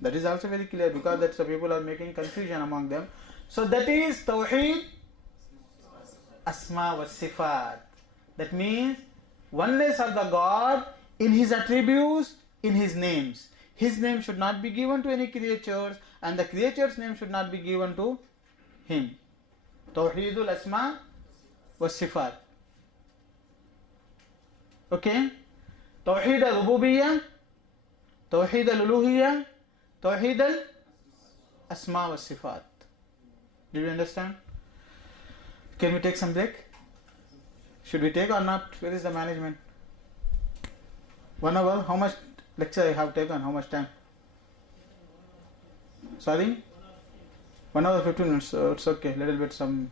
That is also very clear, because that's the people are making confusion among them. So that is Tawheed Asma wa Sifat. That means oneness of the God in his attributes, in his names. His name should not be given to any creatures, and the creature's name should not be given to him. Tawheedul Asma wa Sifat. Okay? Tawheed al-Rububiyyah, Tawheed al-Uluhiyyah, Tawheed al-Asma wa Sifat. Did you understand? Can we take some break? Should we take or not? Where is the management? 1 hour? How much lecture I have taken? How much time? Sorry? 1 hour 15 minutes. So it's okay. Little bit some,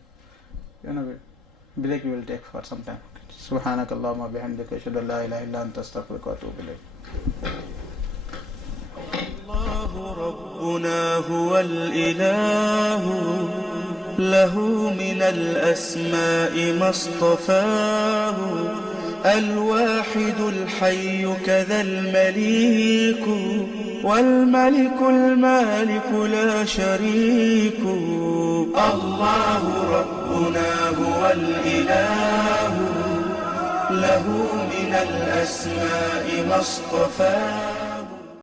break we will take for some time. سبحانك اللهم وبحمدك أشهد أن لا إله إلا أنت أستغفرك وأتوب إليك. الله ربنا هو الإله له من الأسماء ما اصطفاه الواحد الحي كذا المليك، والملك المالك لا شريك. الله ربنا هو الإله، له من الأسماء ما اصطفى.